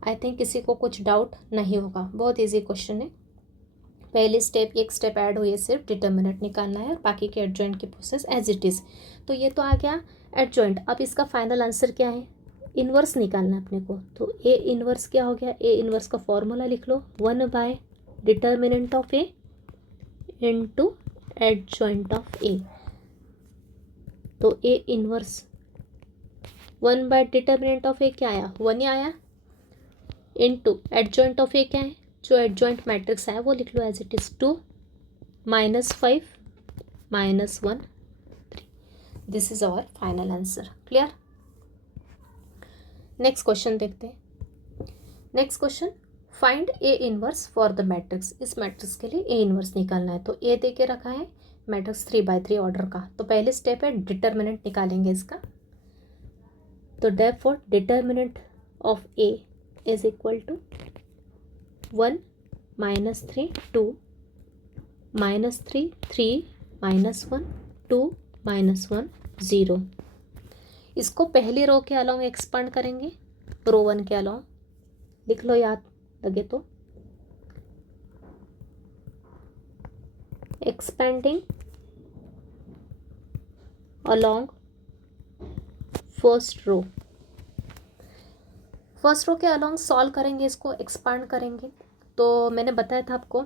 I think किसी को कुछ डाउट नहीं होगा, बहुत इजी क्वेश्चन है। पहली स्टेप, एक स्टेप ऐड हुई है, सिर्फ डिटर्मिनेंट निकालना है और बाकी के एडजॉइंट की प्रोसेस एज इट इज़। तो ये तो आ गया एडजॉइंट। अब इसका फाइनल आंसर क्या है? इन्वर्स निकालना है अपने को। तो ए इन्वर्स क्या हो गया? ए इन्वर्स का फॉर्मूला लिख लो, 1 determinant of A into adjoint of A. तो A inverse 1 determinant of A क्या आया? 1 ही आया, इंटू एडजॉइंट ऑफ ए क्या है? जो एडजॉइंट मैट्रिक्स है वो लिख लो as it is 2 -5 -1 3। This is our final answer. Clear? Next question देखते हैं। Next question, find A inverse for the matrix. इस मैट्रिक्स के लिए ए इनवर्स निकालना है। तो ए दे के रखा है मैट्रिक्स 3/3 ऑर्डर का। तो पहले स्टेप है डिटर्मिनेंट निकालेंगे इसका। तो therefore determinant of A is equal to 1 -3 2 -3 3 -1 2 -1 0। इसको पहली रो के अलावा एक्सपांड करेंगे, रो 1 के अलावा लिख लो, याद लगे तो expanding along first row. First row के अलोंग सॉल्व करेंगे, इसको एक्सपांड करेंगे। तो मैंने बताया था आपको,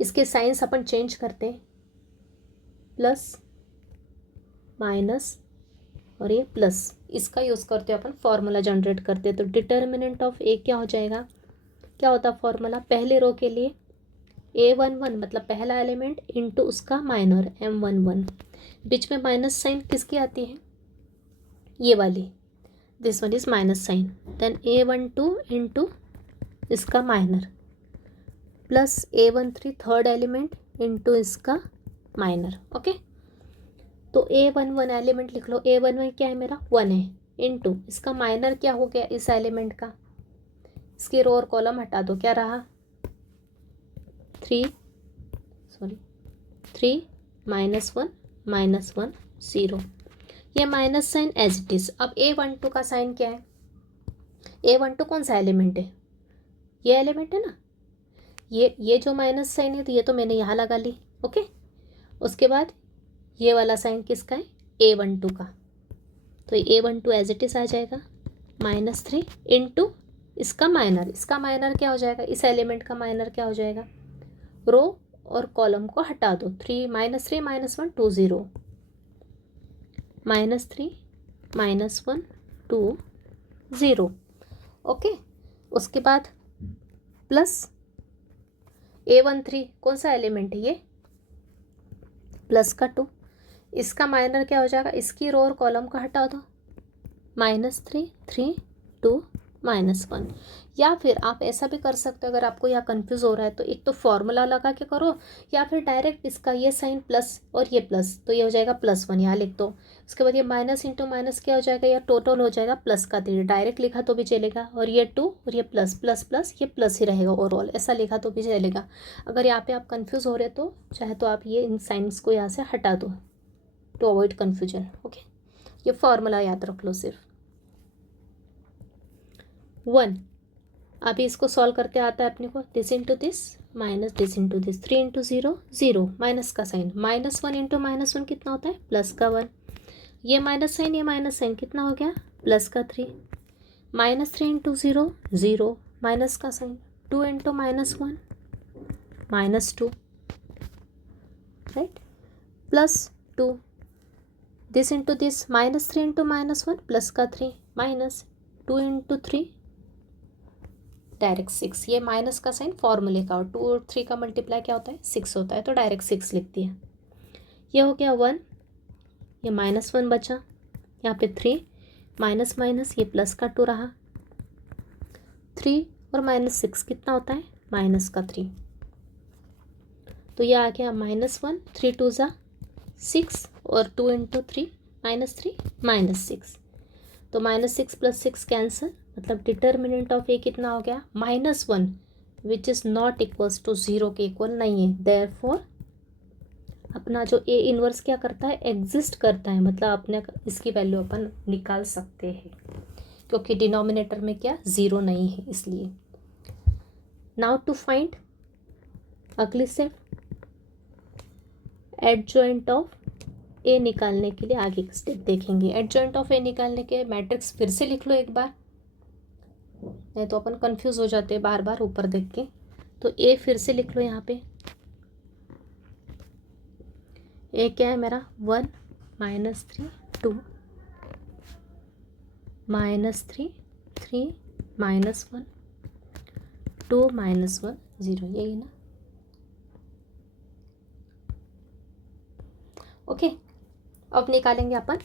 इसके साइंस अपन चेंज करते हैं, प्लस माइनस और ये प्लस, इसका यूज़ करते हैं अपन, फॉर्मूला जनरेट करते हैं। तो डिटर्मिनेंट ऑफ ए क्या हो जाएगा, क्या होता है फॉर्मूला, पहले रो के लिए A11 मतलब पहला एलिमेंट इंटू उसका माइनर M11, बीच में माइनस साइन किसकी आती है, ये वाली, this one is minus sign, then A12 into इसका minor plus A13 third element into इसका माइनर। ओके, तो A11 एलिमेंट लिख लो, A11 क्या है मेरा 1 है, इंटू इसका माइनर क्या हो गया इस एलिमेंट का, इसकी रो और कॉलम हटा दो, क्या रहा 3 -1 -1 0, ये minus sign as it is. अब A12 का साइन क्या है, A12 कौन सा एलिमेंट है, ये एलिमेंट है ना, ये जो माइनस साइन है तो ये तो मैंने यहाँ लगा ली। ओके, उसके बाद ये वाला साइन किसका है, A12 का, तो A12 एज इट इज आ जाएगा -3 इंटू इसका माइनर क्या हो जाएगा, इस एलिमेंट का माइनर क्या हो जाएगा, रो और कॉलम को हटा दो, -3 -1 2 0, -3 -1 2 0। ओके, उसके बाद प्लस A13 कौन सा एलिमेंट है, ये प्लस का 2, इसका माइनर क्या हो जाएगा, इसकी रो और कॉलम को हटा दो, -3 3 2 -1। या फिर आप ऐसा भी कर सकते हो, अगर आपको यहाँ कंफ्यूज हो रहा है तो एक तो फॉर्मूला लगा के करो, या फिर डायरेक्ट इसका ये साइन प्लस और ये प्लस, तो ये हो जाएगा +1, यहाँ लिख दो। उसके बाद ये माइनस इंटू माइनस क्या हो जाएगा, या टोटल हो जाएगा प्लस का 3, डायरेक्ट लिखा तो भी चलेगा, और ये 2 और ये प्लस प्लस प्लस, ये प्लस ही रहेगा ओवरऑल, ऐसा लिखा तो भी चलेगा। अगर यहाँ पे आप कन्फ्यूज़ हो रहे तो चाहे तो आप ये इन साइंस को यहाँ से हटा दो टू अवॉइड कन्फ्यूजन। ओके, ये फॉर्मूला याद रख लो सिर्फ। 1, अभी इसको सॉल्व करते आता है अपने को, this into this minus this into this, 3 into 0 0, minus का साइन, -1 इंटू -1 कितना होता है, प्लस का 1, ये माइनस साइन कितना हो गया, प्लस का 3, -3 इंटू 0 0, माइनस का sign, 2 into -1 -2, right, plus 2, this into this, -3 into -1 plus का 3, माइनस 2 इंटू 3 डायरेक्ट 6, ये माइनस का साइन फॉर्मूले का, और 2 और 3 का मल्टीप्लाई क्या होता है 6 होता है, तो डायरेक्ट 6 लिख दिया। ये हो गया 1, ये -1 बचा, यहाँ पे 3 माइनस माइनस, ये प्लस का 2 रहा, 3 और -6 कितना होता है, माइनस का 3, तो ये आ गया -1, 3 2 ज़ा 6, और 2 इंटू 3 -3 -6, तो -6 + 6 कैंसिल, मतलब डिटर्मिनेंट ऑफ ए कितना हो गया, -1, which is not equals to 0 के इक्वल नहीं है। देयरफॉर अपना जो ए इनवर्स क्या करता है, एग्जिस्ट करता है, मतलब अपने इसकी वैल्यू अपन निकाल सकते हैं, क्योंकि डिनोमिनेटर में क्या 0 नहीं है इसलिए। नाउ टू फाइंड अगली स्टेप, एडजॉइंट ऑफ ए निकालने के लिए आगे का स्टेप देखेंगे। एडजॉइंट ऑफ ए निकालने के मैट्रिक्स फिर से लिख लो एक बार, नहीं तो अपन कंफ्यूज हो जाते हैं बार बार ऊपर देख के। तो ए फिर से लिख लो यहाँ पे, ए क्या है मेरा 1 -3 2 -3 3 -1 2 -1 0, यही ना। ओके, अब निकालेंगे अपन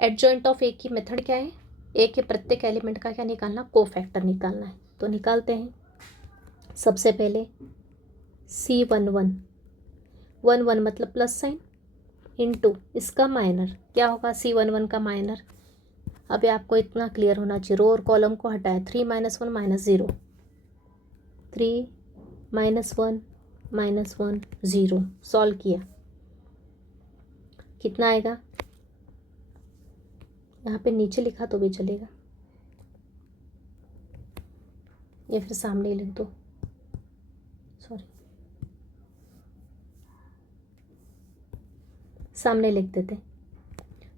एडजॉइंट ऑफ ए की मेथड क्या है, ए के प्रत्येक एलिमेंट का क्या निकालना, कोफैक्टर निकालना है। तो निकालते हैं। सबसे पहले C11 1 मतलब प्लस साइन इंटू इसका माइनर क्या होगा, C11 का माइनर। अभी आपको इतना क्लियर होना चाहिए, रो और कॉलम को हटाया, 3 -1 -0, 3 -1 -1 0, सॉल्व किया, कितना आएगा, यहाँ पे नीचे लिखा तो भी चलेगा, या फिर सामने लिख दो, सॉरी, सामने लिख देते।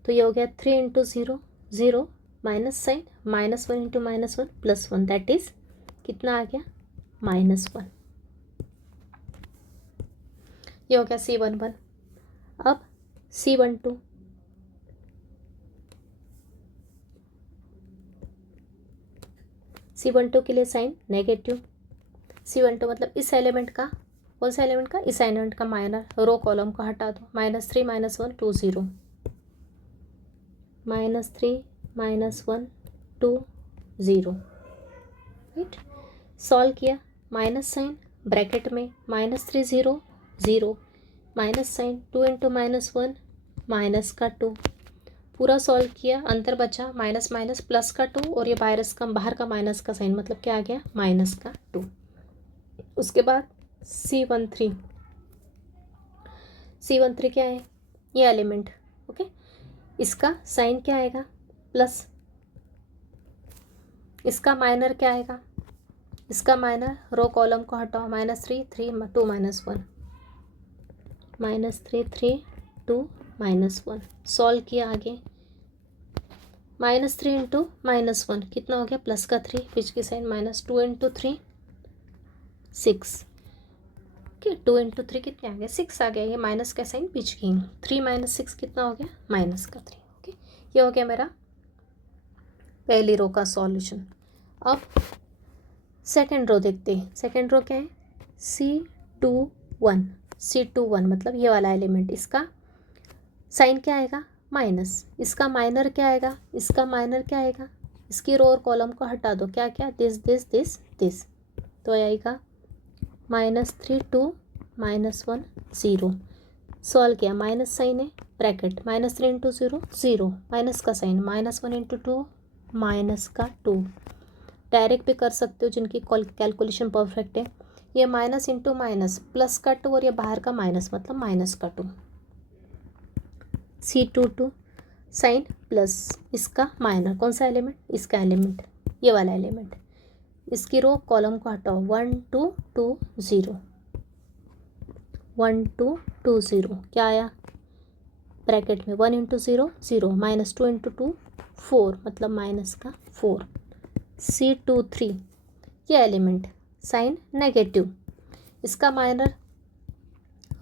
तो ये हो गया 3 into 0 0 minus sign -1 into -1 +1 that is कितना आ गया -1। ये हो गया C11। अब C12 C12 के लिए साइन नेगेटिव। C12 मतलब इस एलिमेंट का, कौन सा एलिमेंट का, इस एलिमेंट का माइनर, रो कॉलम को हटा दो। -3 -1 2 0 -3 -1 2 0 राइट। सॉल्व किया, माइनस साइन ब्रैकेट में -3 0 0 माइनस साइन 2 इंटू -1 माइनस का 2, पूरा सॉल्व किया, अंतर बचा माइनस माइनस प्लस का 2 और ये बाहर का माइनस का साइन मतलब क्या आ गया माइनस का 2। उसके बाद C13 क्या है, ये एलिमेंट ओके, इसका साइन क्या आएगा प्लस, इसका माइनर क्या आएगा, इसका माइनर रो कॉलम को हटाओ -3 3 2 -1 -3 3 2 -1 सॉल्व किया आगे, -3 इंटू -1 कितना हो गया प्लस का 3 बीच की साइन -2 इंटू 3 6 ओके, 2 इंटू 3 कितने आ गए 6 आ गया, ये माइनस का साइन बीच की 3 - 6 कितना हो गया माइनस का 3 ओके। ये हो गया मेरा पहली रो का सॉल्यूशन। अब सेकेंड रो देखते हैं, सेकेंड रो क्या है C21 मतलब ये वाला एलिमेंट, इसका साइन क्या आएगा माइनस, इसका माइनर क्या आएगा, इसका माइनर क्या आएगा, इसकी रो और कॉलम को हटा दो, क्या क्या दिस दिस दिस दिस, तो आएगा -3 2 -1 0 सॉल्व किया, माइनस साइन है ब्रैकेट -3 इंटू 0 0 माइनस का साइन -1 इंटू 2 माइनस का 2, डायरेक्ट भी कर सकते हो जिनकी कैलकुलेशन परफेक्ट है। ये माइनस इंटू माइनस प्लस का 2 और ये बाहर का माइनस मतलब माइनस का 2, C22 साइन प्लस इसका माइनर, कौन सा एलिमेंट, इसका एलिमेंट ये वाला एलिमेंट, इसकी रो कॉलम को हटाओ 1 2 2 0 1 2 2 0 क्या आया ब्रैकेट में 1 इंटू 0 0 -2 इंटू 2 4 मतलब माइनस का 4, C23 ये एलिमेंट साइन नेगेटिव, इसका माइनर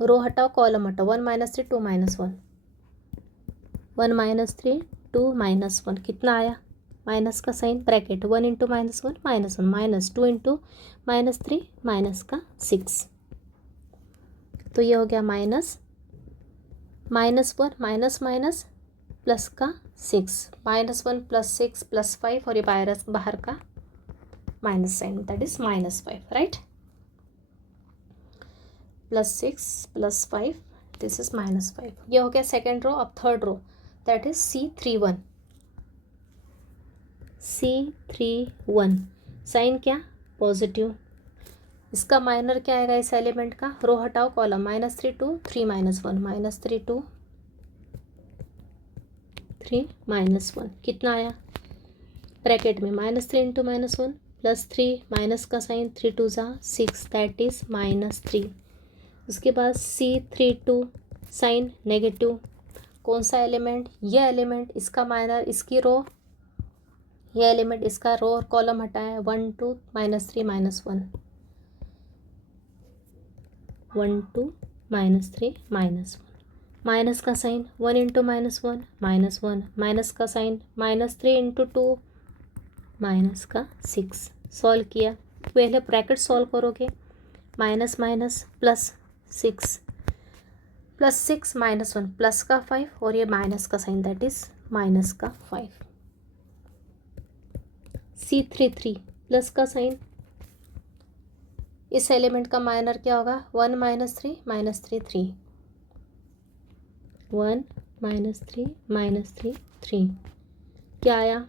रो हटाओ कॉलम हटाओ 1 -3 2 -1 1 -3 2 -1 कितना आया माइनस का sign bracket 1 into -1 -1 -2 into -3 minus का 6, तो ये हो गया -1 माइनस प्लस का 6 -1 + 6 + 5 और ये बाहर का minus sign that is -5 right, +6 + 5 this is -5। ये हो गया सेकेंड रो। अब third row that is C31 sign क्या पॉजिटिव, इसका माइनर क्या आएगा इस एलिमेंट का, रो हटाओ कॉलम -3 2 3 -1 -3 2 3 -1 कितना आया ब्रैकेट में -3 इंटू -1 +3 माइनस का साइन 3 2 6 दैट इज -3। उसके बाद C32 साइन नेगेटिव, कौन सा एलिमेंट, ये एलिमेंट, इसका माइनर, इसकी रो, ये एलिमेंट, इसका रो और कॉलम हटाया 1 2 -3 -1 1 2 -3 -1 माइनस का साइन 1 इंटू -1 -1 माइनस का साइन -3 इंटू 2 माइनस का 6 सॉल्व किया, पहले ब्रैकेट सॉल्व करोगे माइनस माइनस प्लस 6 -1 प्लस का 5 और ये माइनस का साइन दैट इज माइनस का 5, C33 प्लस का साइन, इस एलिमेंट का माइनर क्या होगा 1 -3 -3 3 1 -3 -3 3 क्या आया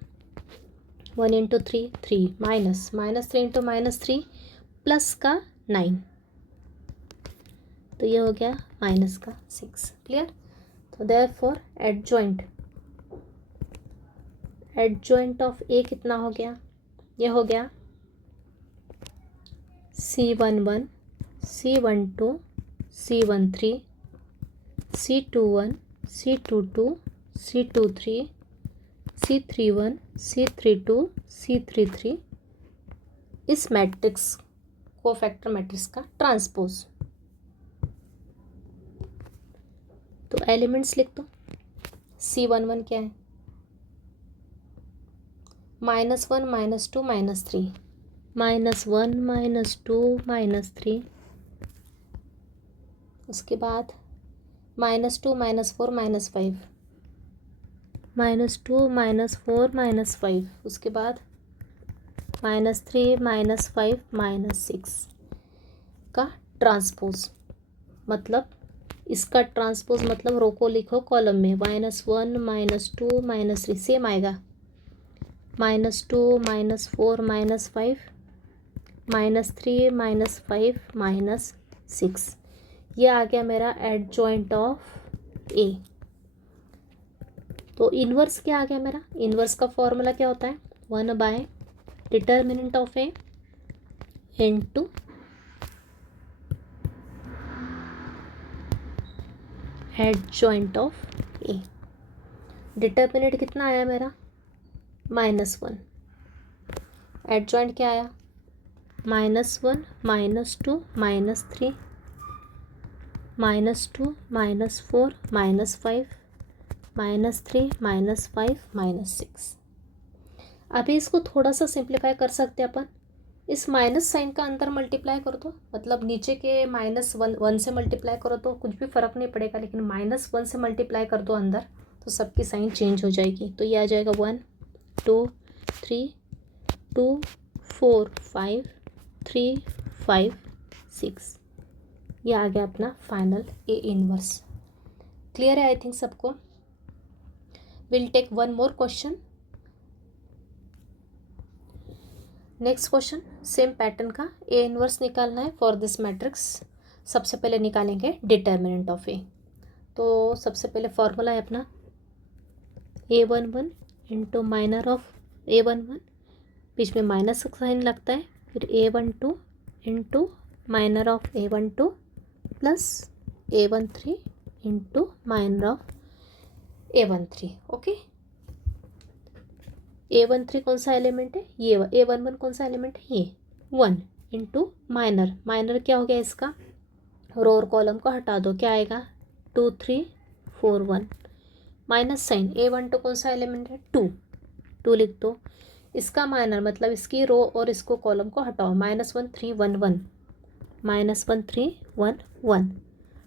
1 इंटू 3 3 -3 इंटू -3 प्लस का 9, तो ये हो गया माइनस का 6 क्लियर। तो देयरफॉर एडजॉइंट ऑफ ए कितना हो गया, ये हो गया C11 C12 C13 C21 C22, C23, C31, C32, C33 इस मैट्रिक्स कोफैक्टर मैट्रिक्स का ट्रांसपोज। तो एलिमेंट्स लिख दो। C11 क्या है? -1 -2 -3, -1 -2 -3, उसके बाद -2 -4 -5, -2 -4 -5, उसके बाद -3 -5 -6 का ट्रांसपोज। मतलब इसका ट्रांसपोज मतलब रो को लिखो कॉलम में, -1 -2 -3 सेम आएगा, -2 -4 -5 -3 -5 -6। ये आ गया मेरा एडजॉइंट ऑफ ए। तो इन्वर्स क्या आ गया मेरा? इन्वर्स का फॉर्मूला क्या होता है? 1 determinant of A into adjoint of A. Determinant कितना आया मेरा? -1। एडजॉइंट क्या आया? -1 -2 -3 -2 -4 -5 -3 -5 -6। अभी इसको थोड़ा सा सिंप्लीफाई कर सकते हैं अपन। इस माइनस साइन का अंदर मल्टीप्लाई कर दो, मतलब नीचे के -1 से मल्टीप्लाई करो तो कुछ भी फ़र्क नहीं पड़ेगा, लेकिन -1 से मल्टीप्लाई कर दो अंदर तो सबकी साइन चेंज हो जाएगी। तो ये आ जाएगा 1 2 3 2 4 5 3 5 6। ये आ गया अपना फाइनल ए इनवर्स। क्लियर है आई थिंक सबको? Will take one more question. Next question same pattern का, ए इनवर्स निकालना है फॉर दिस मैट्रिक्स। सबसे पहले निकालेंगे डिटर्मिनेंट ऑफ ए। तो सबसे पहले फॉर्मूला है अपना A11 into minor of A11, बीच में माइनस का साइन लगता है, फिर A12 into minor of A12 plus A13 into minor of A13। Okay, A13 कौन सा एलिमेंट है? ये A11 कौन सा एलिमेंट है? ये 1 इंटू माइनर। माइनर क्या हो गया इसका? रो और कॉलम को हटा दो, क्या आएगा? 2 3 4 1 माइनस साइन। A12 कौन सा एलिमेंट है? 2 लिख दो। इसका माइनर मतलब इसकी रो और इसको कॉलम को हटाओ, -1 3 1 1 -1 3 1 1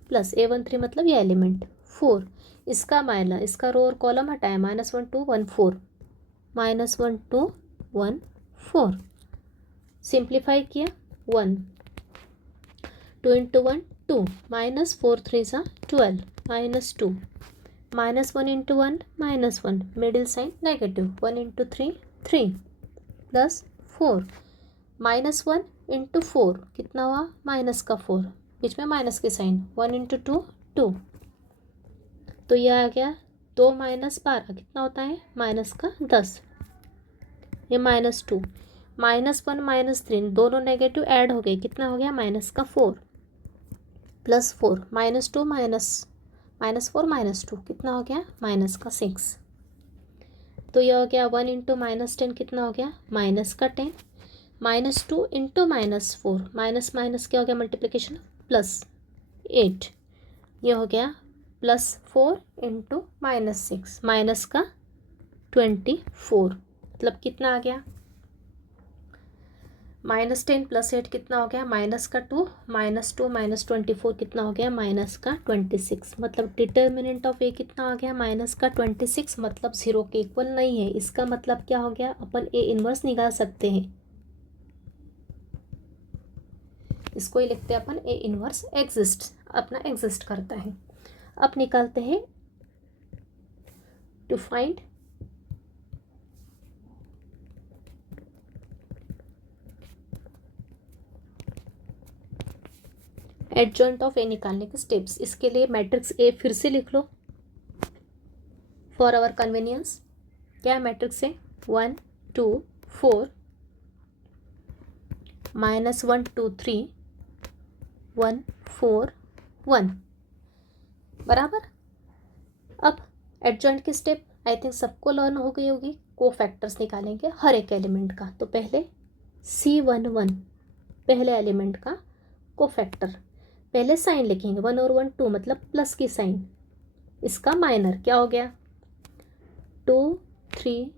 प्लस A13 मतलब ये एलिमेंट 4। इसका माइनर, इसका रो और कॉलम हटाया, -1 2 1 4 -1 2 1 4। सिंप्लीफाई किया 1 2 into 1 2 -4 3 12 -2 -1 into 1 -1 middle sign negative 1 into 3 3 plus 4 -1 into 4 कितना हुआ? माइनस का 4, बीच में माइनस की साइन 1 इंटू 2 2। तो यह आ गया 2 -12 कितना होता है? -10। ये -2 -1 -3 दोनों नेगेटिव ऐड हो गए, कितना हो गया? -4 प्लस 4 -2 -4 -2 कितना हो गया? -6। तो यह हो गया 1 इंटू -10 कितना हो गया? -10। -2 इंटू -4 माइनस क्या हो गया? Multiplication plus 8। ये हो गया +4 इंटू -6 -24। मतलब कितना आ गया? -10 प्लस 8 कितना हो गया? -2 -2 -24 कितना हो गया? -26। मतलब डिटर्मिनेंट ऑफ ए कितना आ गया? -26। मतलब 0 के इक्वल नहीं है। इसका मतलब क्या हो गया? अपन ए इनवर्स निकाल सकते हैं। इसको ही लिखते हैं अपन ए इनवर्स एग्जिस्ट, अपना एग्जिस्ट करता है। अब निकालते हैं टू फाइंड एडजॉइंट ऑफ ए निकालने के स्टेप्स। इसके लिए मैट्रिक्स ए फिर से लिख लो फॉर आवर कन्वीनियंस। क्या है मैट्रिक्स ए? 1 2 4 -1 2 3 1 4 1 बराबर। अब एडजॉइंट की स्टेप आई थिंक सबको लर्न हो गई होगी। को फैक्टर्स निकालेंगे हर एक एलिमेंट का। तो पहले C11 पहले एलिमेंट का को फैक्टर, पहले साइन लिखेंगे 1 और 1 2 मतलब प्लस की साइन। इसका माइनर क्या हो गया 2 3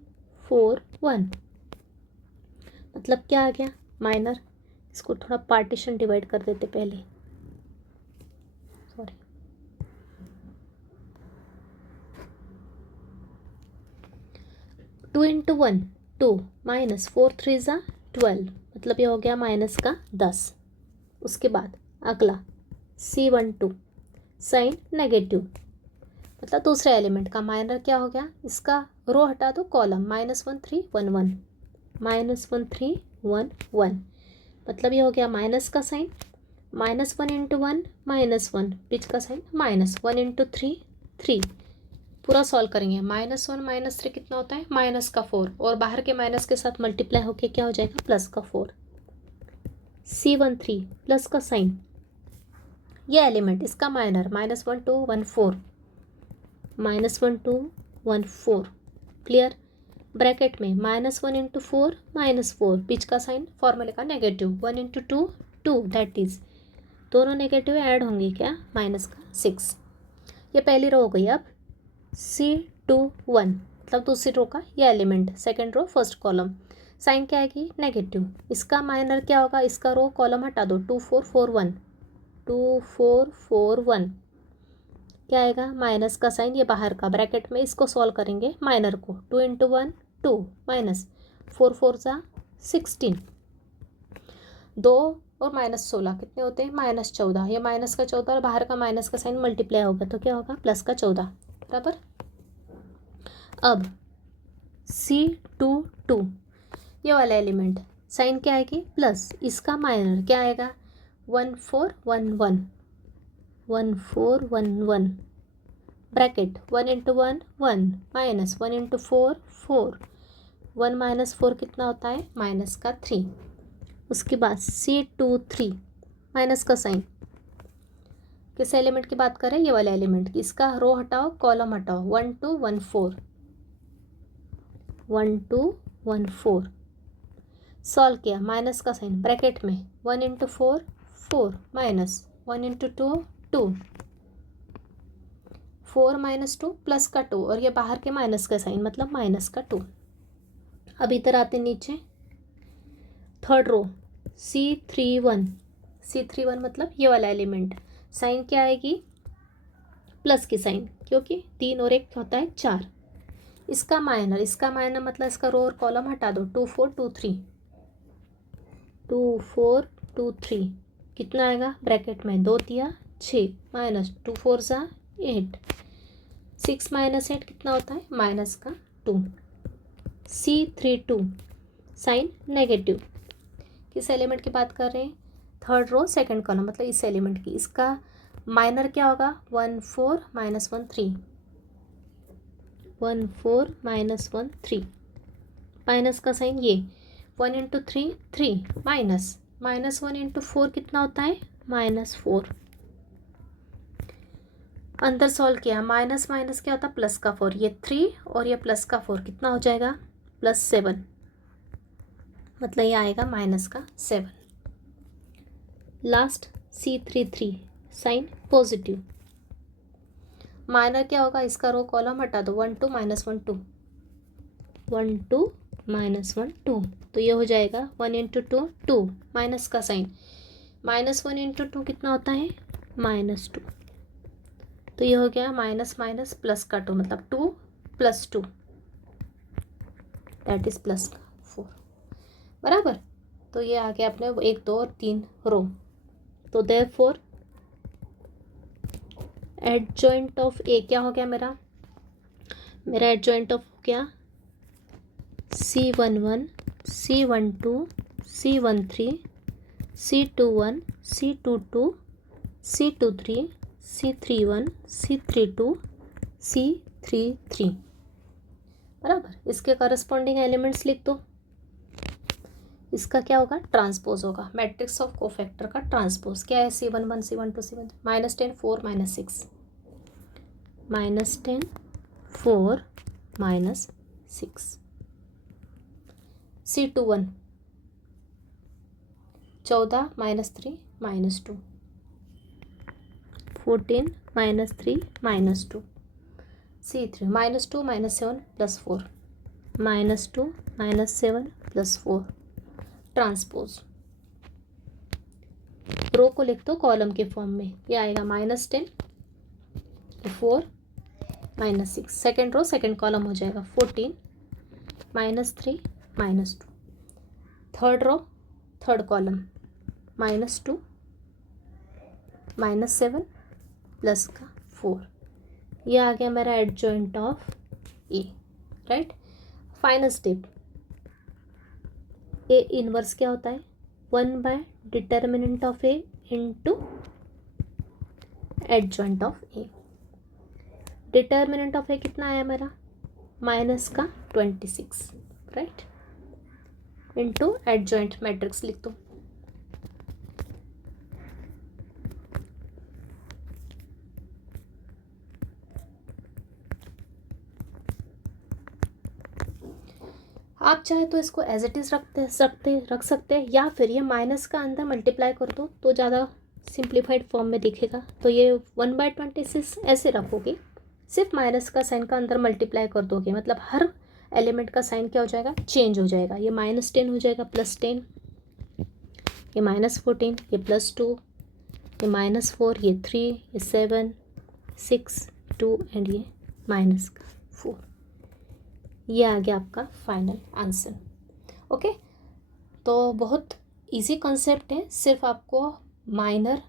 4 1 मतलब क्या आ गया माइनर। इसको थोड़ा पार्टीशन डिवाइड कर देते पहले, सॉरी 2 इंटू 1 2 माइनस 4 3 ज़ा 12 मतलब ये हो गया माइनस का 10। उसके बाद अगला C12 साइन नेगेटिव मतलब दूसरे एलिमेंट का माइनर क्या हो गया, इसका रो हटा दो कॉलम -1 3 1 1 -1 3 1 1 मतलब ये हो गया माइनस का साइन। -1 इंटू 1 -1 बीच का साइन -1 इंटू 3 3 पूरा सॉल्व करेंगे। -1 -3 कितना होता है माइनस का 4 और बाहर के माइनस के साथ मल्टीप्लाई होके क्या हो जाएगा प्लस का 4। C13 प्लस का साइन, ये एलिमेंट इसका माइनर -1 2 1 4 -1 2 1 4 क्लियर। ब्रैकेट में -1 इंटू 4 -4 बीच का साइन फॉर्मूले का नेगेटिव 1 इंटू 2 2 दैट इज दोनों नेगेटिव ऐड होंगे क्या माइनस का 6। ये पहली रो हो गई। अब C21 मतलब दूसरी रो का ये element second row first column sign क्या आएगी नेगेटिव। इसका माइनर क्या होगा, इसका रो कॉलम हटा दो 2 4 4 1 2 4 4 1 क्या आएगा माइनस का साइन, ये बाहर का ब्रैकेट में इसको सॉल्व करेंगे माइनर को 2 इंटू 1 2 माइनस 4 4 ज़ा 16 2 और -16 कितने होते हैं -14। ये माइनस का 14 और बाहर का माइनस का साइन मल्टीप्लाई होगा तो क्या होगा प्लस का 14 बराबर। अब C22 ये वाला एलिमेंट साइन क्या आएगी प्लस, इसका माइनर क्या आएगा 1 4 1 1 1 4 1 1 ब्रैकेट 1 इंटू 1 1 -1 इंटू 4 4 1 -4 कितना होता है माइनस का 3। उसके बाद C23 माइनस का साइन, किस एलिमेंट की बात करें ये वाले एलिमेंट की। इसका रो हटाओ कॉलम हटाओ 1 2 1 4 1 2 1 4 सॉल्व किया माइनस का साइन ब्रैकेट में 1 इंटू 4 4 -1 इंटू 2 2 4 -2 प्लस का 2 और ये बाहर के माइनस का साइन मतलब माइनस का 2। अब इधर आते नीचे थर्ड रो C31 मतलब ये वाला एलिमेंट साइन क्या आएगी प्लस की साइन क्योंकि 3 और 1 होता है 4। इसका माइनर मतलब इसका रो और कॉलम हटा दो 2 4 2 3 2 4 2 3 कितना आएगा ब्रैकेट में 2 3 6 -2 4 ज़ा 8 6 -8 कितना होता है माइनस का 2। C32 साइन नेगेटिव, किस एलिमेंट की बात कर रहे हैं थर्ड रो सेकंड कॉलम मतलब इस एलिमेंट की। इसका माइनर क्या होगा 1 4 -1 3 1 4 -1 3 माइनस का साइन ये 1 इंटू 3 3 -1 इंटू 4 कितना होता है -4। अंदर सॉल्व किया माइनस माइनस क्या होता है प्लस का 4, ये 3 और ये प्लस का 4 कितना हो जाएगा +7 मतलब ये आएगा माइनस का 7। Last C33 sign positive, minor क्या होगा इसका रो कॉलम हटा दो 1 2 -1 2 1 2 -1 2 तो ये हो जाएगा 1 इंटू 2 2 माइनस का साइन -1 इंटू 2 कितना होता है -2 तो ये हो गया माइनस माइनस प्लस का 2 मतलब 2 + 2 दैट इज प्लस का 4 बराबर। तो ये आ गया अपने 1 2 और 3 रो। तो देयरफॉर एडजॉइंट ऑफ ए क्या हो गया मेरा एडजॉइंट ऑफ क्या C11 C12 C13 C21 C22 C23 C31 C32 C33 बराबर। इसके करस्पॉन्डिंग एलिमेंट्स लिख दो। इसका क्या होगा ट्रांसपोज होगा, मैट्रिक्स ऑफ कोफैक्टर का ट्रांसपोज क्या है C11 C12 C13 -10 4 -6 -10, 4 -6. C21 14 -3 -2. 14 -3 -2. C3 -2 -7 +4. -2 -7 +4. Transpose रो को लिख दो कॉलम के फॉर्म में, ये आएगा -10, 4 -6. सेकेंड रो सेकेंड कॉलम हो जाएगा 14 -3 -2. Third row third column -2 -7 plus का 4. ये आ गया मेरा adjoint of A, right. Final step, A inverse क्या होता है? 1 / determinant of A into adjoint of A. Determinant of A कितना आया मेरा? -26, राइट, इंटू एडजॉइंट मैट्रिक्स लिख दो. आप चाहे तो इसको एज इट इज़ रख सकते हैं, या फिर ये माइनस का अंदर मल्टीप्लाई कर दो तो ज़्यादा सिंप्लीफाइड फॉर्म में दिखेगा. तो ये 1/26 ऐसे रखोगे, सिर्फ माइनस का साइन का अंदर मल्टीप्लाई कर दोगे, मतलब हर एलिमेंट का साइन क्या हो जाएगा? चेंज हो जाएगा. ये -10 हो जाएगा +10, ये -14, ये +2, ये -4, ये 3, ये 7, 6, 2 एंड ये -4. ये आ गया आपका फाइनल आंसर. ओके, तो बहुत इजी कॉन्सेप्ट है, सिर्फ आपको माइनर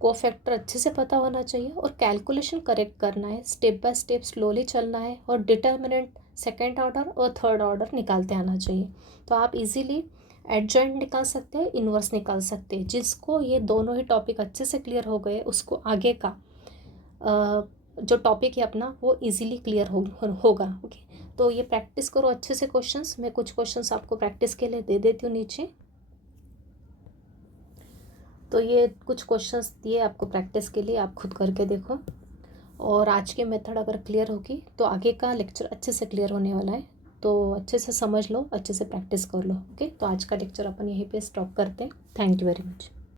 कोफैक्टर अच्छे से पता होना चाहिए और कैलकुलेशन करेक्ट करना है, स्टेप बाय स्टेप स्लोली चलना है, और डिटर्मिनेंट सेकेंड ऑर्डर और थर्ड ऑर्डर निकालते आना चाहिए. तो आप इजीली एडजॉइंट निकाल सकते हैं, इन्वर्स निकाल सकते हैं. जिसको ये दोनों ही टॉपिक अच्छे से क्लियर हो गए उसको आगे का जो टॉपिक है अपना वो इजीली क्लियर होगा. ओके, तो ये प्रैक्टिस करो अच्छे से क्वेश्चंस. मैं कुछ क्वेश्चंस आपको प्रैक्टिस के लिए दे देती हूँ नीचे. तो ये कुछ क्वेश्चंस दिए आपको प्रैक्टिस के लिए, आप खुद करके देखो. और आज की मेथड अगर क्लियर होगी तो आगे का लेक्चर अच्छे से क्लियर होने वाला है. तो अच्छे से समझ लो, अच्छे से प्रैक्टिस कर लो. ओके, तो आज का लेक्चर अपन यहीं पे स्टॉप करते हैं. Thank you very much.